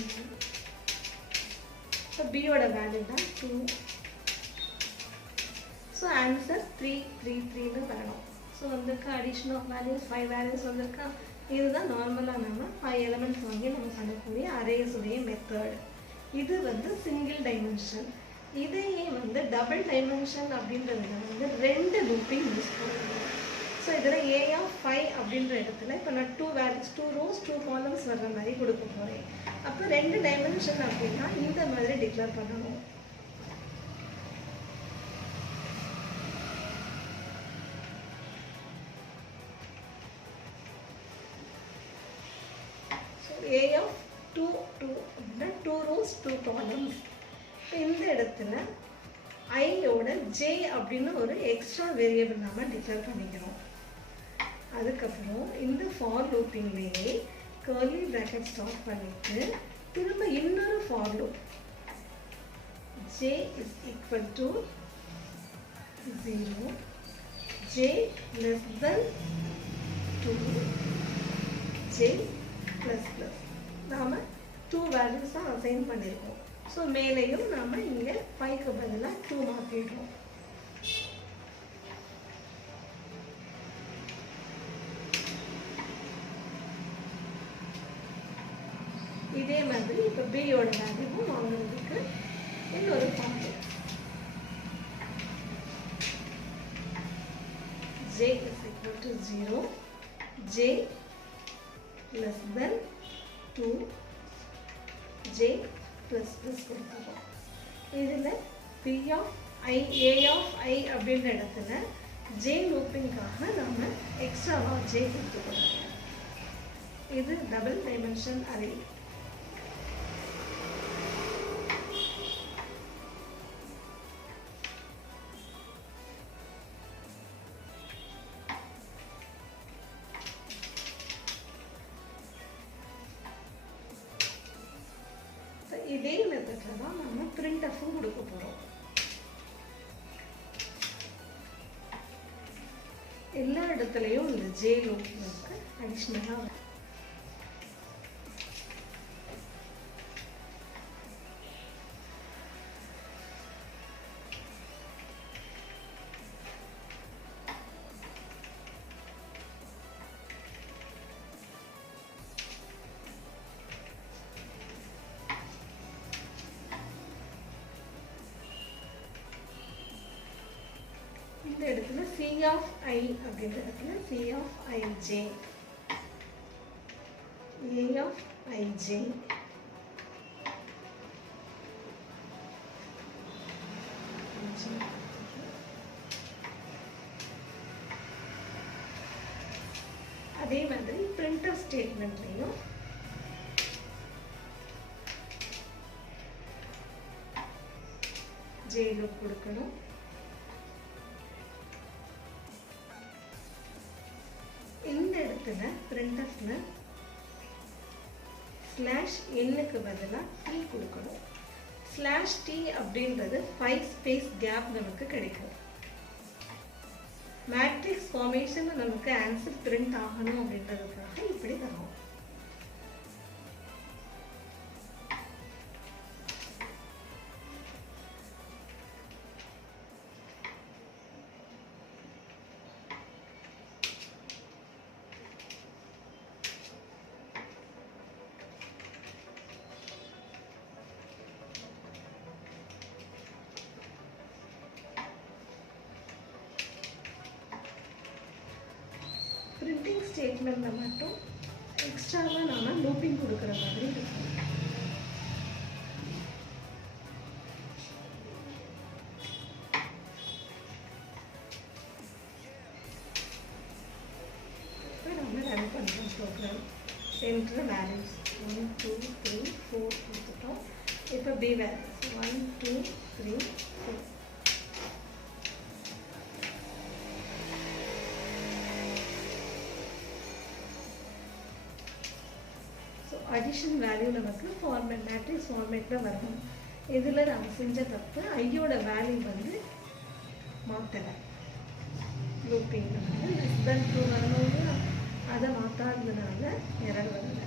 இப்போ பியோட வேல்யூ தான் 2. ஸோ ஆன்சர் 3 3 3ன்னு வரணும். ஸோ வந்திருக்கா அடிஷன் ஆஃப் வேல்யூஸ் 5 வேல்யூஸ் வந்திருக்கா. இதுதான் நார்மலாக நம்ம 5 எலிமெண்ட்ஸ் வாங்கி நம்ம பண்ணக்கூடிய அரேஸுடைய மெத்தட். இது வந்து சிங்கிள் டைமென்ஷன். இதையே வந்து டபுள் டைமென்ஷன் அப்படின்றதுல வந்து 2 லூப்பிங் யூஸ் பண்ணுவோம். ஸோ இதில் ஏ ஆஃப் 5 அப்படின்ற இடத்துல இப்போ நான் 2 வேல்யூஸ் 2 rows 2 columns வர்ற மாதிரி கொடுக்க போகிறேன். அப்போ 2 டைமென்ஷன் அப்படின்னா இந்த மாதிரி டிக்ளேர் பண்ணணும். A of 2 அப்படின்னா 2 rows 2 columns. இந்த இடத்துல ஐயோட ஜே அப்படின்னு ஒரு எக்ஸ்ட்ரா வேரியபிள் நாம டிக்ளேர் பண்ணிக்கிறோம். அதுக்கப்புறம் இந்த ஃபார் லூப்பிங்லேயே கர்லி பிராக்கெட் ஸ்டார்ட் பண்ணிட்டு திரும்ப இன்னொரு for loop J is equal to 0, J less than 2, J plus plus. நாம் 2 வேல்யூஸ் தான் அசைன் பண்ணியிருக்கோம். ஸோ மேலேயும் நாம் இங்கே 5க்கு பதிலாக 2 மாற்றிடுறோம். இதே மாதிரி இப்போ பியோட வேல்யூவும் வாங்குறதுக்கு இன்னொரு formula J is equal to 0, J less than 2, j plus plus கொடுத்துருக்கோம். இதில் p of i, a of i அப்படின்ற இடத்துல j லூப்பிங்காக நம்ம எக்ஸ்ட்ராவாக j கொடுத்துக்கணும். இது டபுள் டைமென்ஷன் அரே. இதே மெத்தட்ல தான் நம்ம பிரிண்ட்எஃப்பும் கொடுக்க போகிறோம். எல்லா இடத்துலையும் இந்த ஜே லூப் நமக்கு அடிஷ்னலாக இந்த இடத்துல C of I அப்படின்ற இடத்துல C of ij, A of ij, அதே மாதிரி பிரிண்டர் ஸ்டேட்மெண்ட்லையும் j லூப் கொடுக்கணும். இந்த இடத்துல பிரிண்டர்ல ஸ்லாஷ் எண்ணுக்கு பதிலாக t கொடுக்கணும். ஸ்லாஷ் t அப்படின்றது 5 ஸ்பேஸ் கேப் நமக்கு கிடைக்கும். மேட்ரிக்ஸ் ஃபார்மேஷன் நமக்கு ஆன்சர் பிரிண்ட் ஆகணும் அப்படின்றதுக்காக இப்படி தரும். பிரிண்டிங் ஸ்டேட்மெண்ட்ல மட்டும் எக்ஸ்ட்ராவா நாம லூப்பிங் கொடுக்குற மாதிரி இருக்கும். இப்போ நம்ம ரன் பண்ணுறோம் ப்ரோக்ராம். சென்டர் வேல்யூஸ் 1 2 3 4 கொடுத்துட்டோம். இப்போ பி வேல்யூஸ் 1 2 3 4. அடிஷன் வேல்யூ நமக்கு ஃபார்மேட் மேட்ரிக்ஸ் ஃபார்மேட்டில் வரணும். இதில் நம்ம செஞ்ச தப்பு ஐயோட வேல்யூ வந்து மாற்றலை. லூப்பிங்கில் வந்து லெஸ் தென் ட்ரூ வரணும்னு அதை மாற்றாததுனால எரர் வரலை.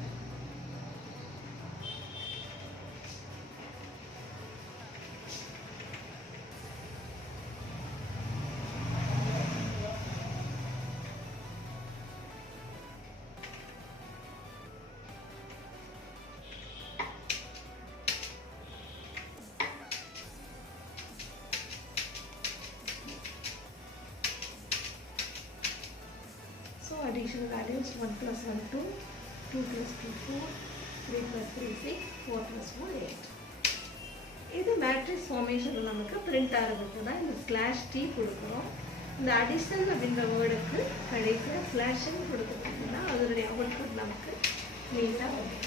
Additional values 1 plus 1 2, 2 plus 2 4, 3 plus 3 6, 4 plus 4 8. இது மேட்ரிக்ஸ் ஃபார்மேஷனில் நமக்கு பிரிண்ட் ஆகிறதுக்கு தான் இந்த ஸ்லாஷ் டி கொடுக்குறோம். இந்த அடிஷனல் அப்படின்ற வேர்டுக்கு கடைசியில் ஸ்லாஷ்ன்னு கொடுத்துட்டோம்னா அதனுடைய அவுட்புட் நமக்கு நீட்டாக வரும்.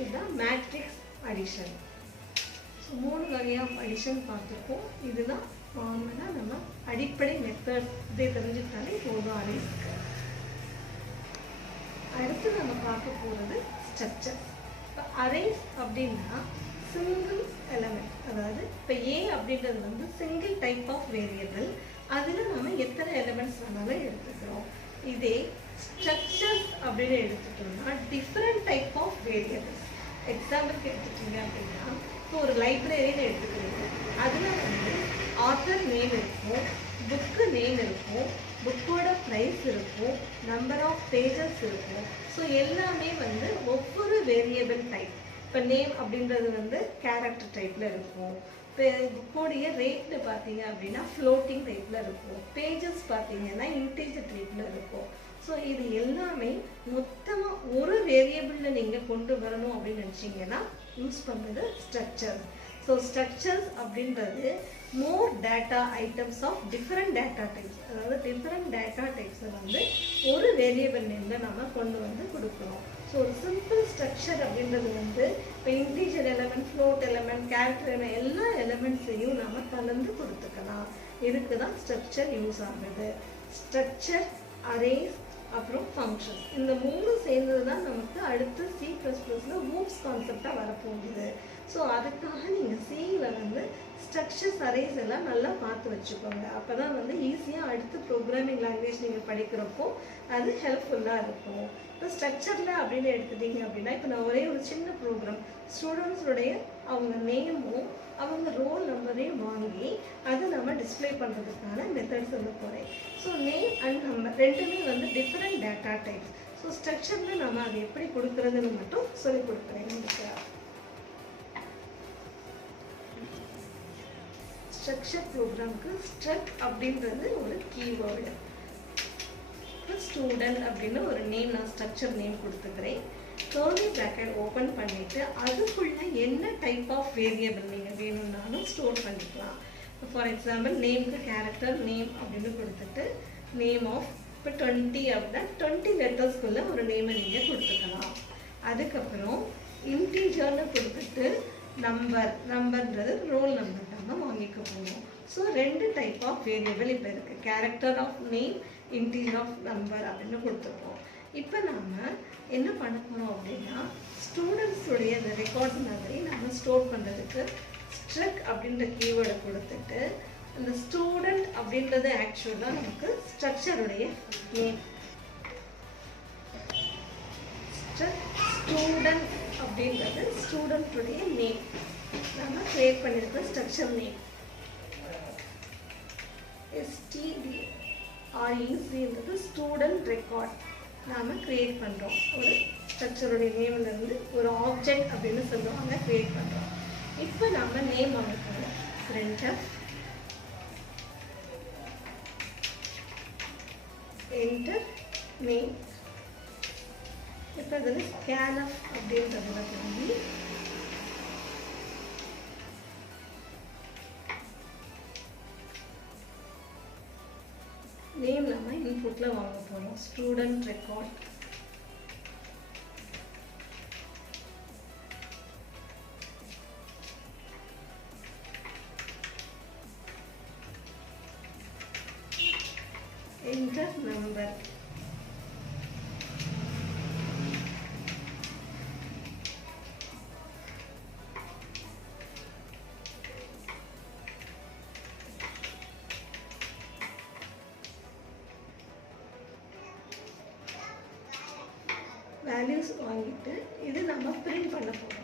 இதுதான் மேட்ரிக்ஸ் அடிஷன். மூணு வகையாக அடிஷன் பார்த்துருக்கோம். இதுதான் நார்மலாக நம்ம அடிப்படை மெத்தட் இதை தெரிஞ்சுக்கிட்டாலே போதும் அரேஸ்க்கு. அடுத்து நம்ம பார்க்க போகிறது ஸ்ட்ரக்சர். இப்போ அரேஸ் அப்படின்னா சிங்கிள் எலமெண்ட், அதாவது இப்போ ஏ அப்படின்றது வந்து சிங்கிள் டைப் ஆஃப் வேரியபிள், அதில் நம்ம எத்தனை எலிமெண்ட்ஸ் வேணாலும் எடுத்துக்கிறோம். இதே ஸ்ட்ரக்சர்ஸ் அப்படின்னு எடுத்துட்டோம்னா டிஃப்ரெண்ட் டைப் ஆஃப் வேரியபிள்ஸ். எக்ஸாம்பிளுக்கு எடுத்துட்டீங்க அப்படின்னா இப்போ ஒரு லைப்ரரின்னு எடுத்துக்கிறீங்க, அதில் வந்து ஆத்தர் நேம் இருக்கும், புக்கு நேம் இருக்கும், புக்கோட ப்ரைஸ் இருக்கும், நம்பர் ஆஃப் பேஜஸ் இருக்கும். ஸோ எல்லாமே வந்து ஒவ்வொரு வேரியபிள் டைப். இப்போ நேம் அப்படின்றது வந்து கேரக்டர் டைப்பில் இருக்கும். இப்போ புக்கோடைய ரேட்னு பார்த்தீங்க அப்படின்னா ஃப்ளோட்டிங் டைப்பில் இருக்கும். பேஜஸ் பார்த்தீங்கன்னா இன்டீஜர் டைப்பில் இருக்கும். ஸோ இது எல்லாமே மொத்தமாக ஒரு வேரியபிளில் நீங்கள் கொண்டு வரணும் அப்படின்னு நினச்சிங்கன்னா யூஸ் பண்ணுறது ஸ்ட்ரக்சர்ஸ். ஸோ ஸ்ட்ரக்சர்ஸ் அப்படின்றது more data items of different data types, அதாவது டிஃப்ரெண்ட் டேட்டா டைப்ஸை வந்து ஒரு வேரியபிள் நேமில் நம்ம கொண்டு வந்து கொடுக்குறோம். ஸோ ஒரு சிம்பிள் ஸ்ட்ரக்சர் அப்படின்றது வந்து இப்போ integer element, float element, character element எல்லா எலமெண்ட்ஸையும் நம்ம கலந்து கொடுத்துக்கலாம். இதுக்கு தான் ஸ்ட்ரக்சர் யூஸ் ஆகுது. ஸ்ட்ரக்சர், அரேஸ், அப்புறம் ஃபங்க்ஷன்ஸ், இந்த மூணு சேர்ந்தது தான் நமக்கு அடுத்து C++ல ஊப்ஸ் கான்செப்டாக வரப்போகுது. ஸோ அதுக்காக நீங்கள் சியில் வந்து ஸ்ட்ரக்சர்ஸ், அரேஸ் எல்லாம் நல்லா பார்த்து வச்சுக்கோங்க. அப்போ தான் வந்து ஈஸியாக அடுத்து ப்ரோக்ராமிங் லாங்குவேஜ் நீங்கள் படிக்கிறப்போ அது ஹெல்ப்ஃபுல்லாக இருக்கும். இப்போ ஸ்ட்ரக்சரில் அப்படின்னு எடுத்துட்டீங்க அப்படின்னா இப்போ நான் ஒரே ஒரு சின்ன ப்ரோக்ராம் ஸ்டூடெண்ட்ஸுடைய அவங்க நேமும் அவங்க ரோல் நம்பரையும் வாங்கி அதை நம்ம டிஸ்பிளே பண்ணுறதுக்கான மெத்தட் சொல்ல போகிறேன். ஸோ நேம் அண்ட் நம்பர் ரெண்டுமே வந்து டிஃப்ரெண்ட் டேட்டா டைப்ஸ். ஸோ ஸ்ட்ரக்சரில் நம்ம அதை எப்படி கொடுக்குறதுன்னு மட்டும் சொல்லிக் கொடுக்குறேன் உங்களுக்கு. ஸ்ட்ரக்சர் ப்ரோக்ராமுக்கு ஸ்ட்ரக் அப்படின்றது ஒரு கீவேர்டு. இப்போ ஸ்டூடெண்ட் அப்படின்னு ஒரு நேம் நான் ஸ்ட்ரக்சர் நேம் கொடுத்துக்கிறேன். கர்லி ப்ராக்கெட் ஓப்பன் பண்ணிவிட்டு அதுக்குள்ளே என்ன டைப் ஆஃப் வேரியபிள் நீங்கள் வேணும்னாலும் ஸ்டோர் பண்ணிக்கலாம். ஃபார் எக்ஸாம்பிள் நேமுக்கு கேரக்டர் நேம் அப்படின்னு கொடுத்துட்டு நேம் ஆஃப் இப்போ 20 அப்படின்னா 20 லெட்டர்ஸ்குள்ளே ஒரு நேமை நீங்கள் கொடுத்துக்கலாம். அதுக்கப்புறம் இன்டீஜர்னு கொடுத்துட்டு நம்பர்ன்றது ரோல் நம்பர் நம்ம வாங்கிக்க போகிறோம். ஸோ ரெண்டு டைப் ஆஃப் வேரியபிள் இப்போ இருக்குது. Character of name, integer of number அப்படின்னு கொடுத்துருக்கோம். இப்போ நம்ம என்ன பண்ண போகிறோம் அப்படின்னா ஸ்டூடெண்ட்ஸுடைய இந்த ரெக்கார்ட்ஸ் மாதிரி நம்ம ஸ்டோர் பண்ணுறதுக்கு ஸ்ட்ரக் அப்படின்ற கீவேர்டை கொடுத்துட்டு அந்த ஸ்டூடெண்ட் அப்படின்றது ஆக்சுவலாக நமக்கு ஸ்ட்ரக்சருடைய நேம். ஸ்டூடெண்ட் அப்படின்றது ஸ்டூடெண்ட்டுடைய நேம் நம்ம கிரியேட் பண்ணியிருக்க ஸ்ட்ரக்சர் நேம். STDRECன்றது ஸ்டூடெண்ட் ரெக்கார்ட் நாம் கிரியேட் பண்ணுறோம். ஒரு ஸ்ட்ரக்சருடைய நேம்லேருந்து ஒரு ஆப்ஜெக்ட் அப்படின்னு சொல்லுவாங்க கிரியேட் பண்ணுறோம். இப்போ நம்ம நேம் அமைக்கணும். printf enter name. இப்போ இதில் scanf அப்படின்றதுல போய் நேம் நம்ம இன்புட்டில் வாங்க போகிறோம். Student record. enter number. values வாங்கிட்டு இது நம்ம print பண்ண போறோம்.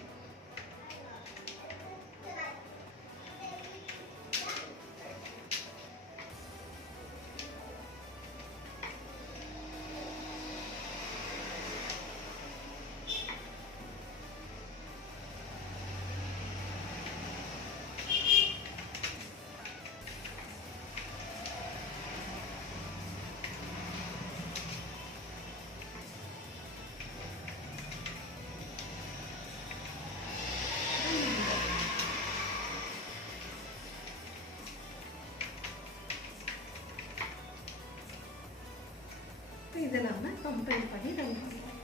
இதை நம்ம கம்பைல் பண்ணி ரன் பண்ணுவோம்.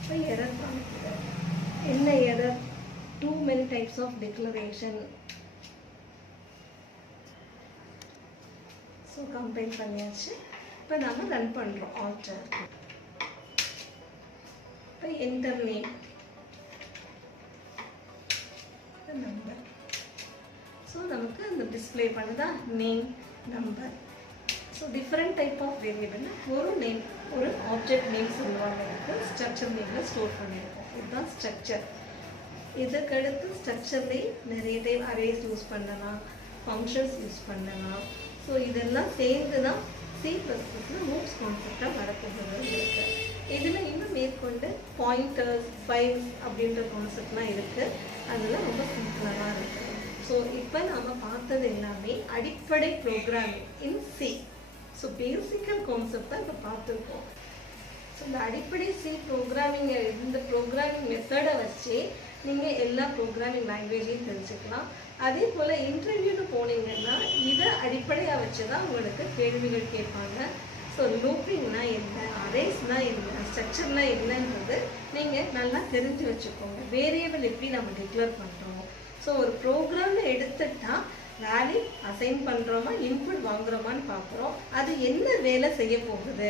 இப்போ எரர் காமிக்கிறது. என்ன error? too many types of declaration. So compile பண்ணியாச்சு. இப்போ நாம ரன் பண்ணுறோம். ஆல்டர். இப்போ என்டர் நேம் நம்பர். ஸோ நமக்கு அந்த டிஸ்பிளே பண்ணுதா name number. So different type of வேரியபிள்னா ஒரு நேம், ஒரு ஆப்ஜெக்ட் நேம் சொல்லுவாங்க. இதுக்கு ஸ்ட்ரக்சர் நேமில் ஸ்டோர் பண்ணியிருக்கோம். இதுதான் ஸ்ட்ரக்சர். இதுக்கடுத்து ஸ்ட்ரக்சர்லேயே நிறைய டைப் அரேஸ் யூஸ் பண்ணலாம், ஃபங்க்ஷன்ஸ் யூஸ் பண்ணலாம். ஸோ இதெல்லாம் சேர்ந்து தான் C++ல மூவ்ஸ் கான்செப்டாக வரப்போகிறது இருக்குது. இதில் இன்னும் மேற்கொண்டு பாயிண்டர்ஸ், ஃபைல்ஸ் அப்படின்ற கான்செப்ட்லாம் இருக்குது. அதெல்லாம் ரொம்ப சிம்பிளாக தான் இருக்குது. ஸோ இப்போ நாம் பார்த்தது எல்லாமே அடிப்படை ப்ரோக்ராமிங் இன் C. ஸோ பேசிக்கல் கான்செப்ட் தான் இப்போ பார்த்துருக்கோம். ஸோ இந்த அடிப்படை C ப்ரோக்ராமிங், இந்த ப்ரோக்ராமிங் மெத்தடை வச்சு நீங்கள் எல்லா ப்ரோக்ராமிங் லாங்குவேஜையும் தெரிஞ்சுக்கலாம். அதே போல் இன்டர்வியூன்னு போனீங்கன்னா இதை அடிப்படையாக வச்சு தான் உங்களுக்கு கேள்விகள் கேட்பாங்க. ஸோ லூப்பிங்னா என்ன, அரேஸ்னா என்ன, ஸ்ட்ரக்சர்னா என்னன்றது நீங்கள் நல்லா தெரிஞ்சு வச்சுக்கோங்க. வேரியபிள் எப்படி நம்ம டிக்ளேர் பண்ணுறோம். ஸோ ஒரு ப்ரோக்ராமில் எடுத்துட்டா வேல்யூ அசைன் பண்ணுறோமா, இன்புட் வாங்குறோமான்னு பார்க்குறோம். அது என்ன வேலை செய்ய போகுது,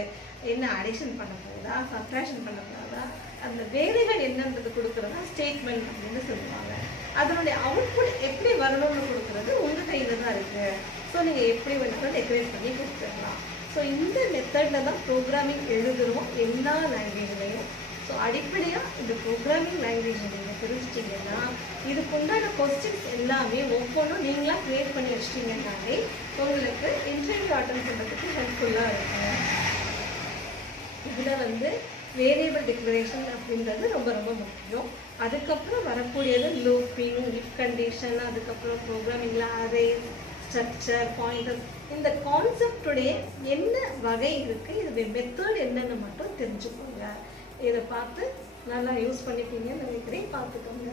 என்ன அடிஷன் பண்ண போகுதா, சப்ட்ராக்ஷன் பண்ண போகுதா, அந்த வேலைகள் என்னன்றது கொடுக்குறதா ஸ்டேட்மெண்ட் அப்படின்னு சொல்லுவாங்க. அதனுடைய அவுட்புட் எப்படி வரணும்னு கொடுக்குறது உங்கள் கையில் தான் இருக்குது. ஸோ நீங்கள் எப்படி வேணாலும் டெக்கரேட் பண்ணி கொடுத்துடலாம். ஸோ இந்த மெத்தடில் தான் ப்ரோக்ராமிங் எழுதுகிறோம் எல்லா லாங்குவேஜ்லேயும். ஸோ அடிப்படையாக இந்த ப்ரோக்ராமிங் லாங்குவேஜ் நீங்கள் தெரிஞ்சிட்டிங்கன்னா இதுக்குண்டான கொஸ்டின்ஸ் எல்லாமே ஒவ்வொன்றும் நீங்களாக க்ரியேட் பண்ணி வச்சிட்டிங்கன்னாலே உங்களுக்கு இன்டர்வியூ அட்டெண்ட் பண்ணுறதுக்கு ஹெல்ப்ஃபுல்லாக இருக்கும். இதில் வேரியபிள் டிக்ளரேஷன் அப்படின்றது ரொம்ப ரொம்ப முக்கியம். அதுக்கப்புறம் வரக்கூடியது லூப்பிங், இஃப் கண்டிஷன், அதுக்கப்புறம் ப்ரோக்ராமிங்கில் அரேஸ், ஸ்ட்ரக்சர், பாயிண்டர், இந்த கான்செப்டுடைய என்ன வகை இருக்குது, இது மெத்தட் என்னன்னு மட்டும் தெரிஞ்சுக்கோங்க. இதை பார்த்து நல்லா யூஸ் பண்ணிப்பீங்கன்னு நினைக்கிறேன். பார்த்துக்கோங்க.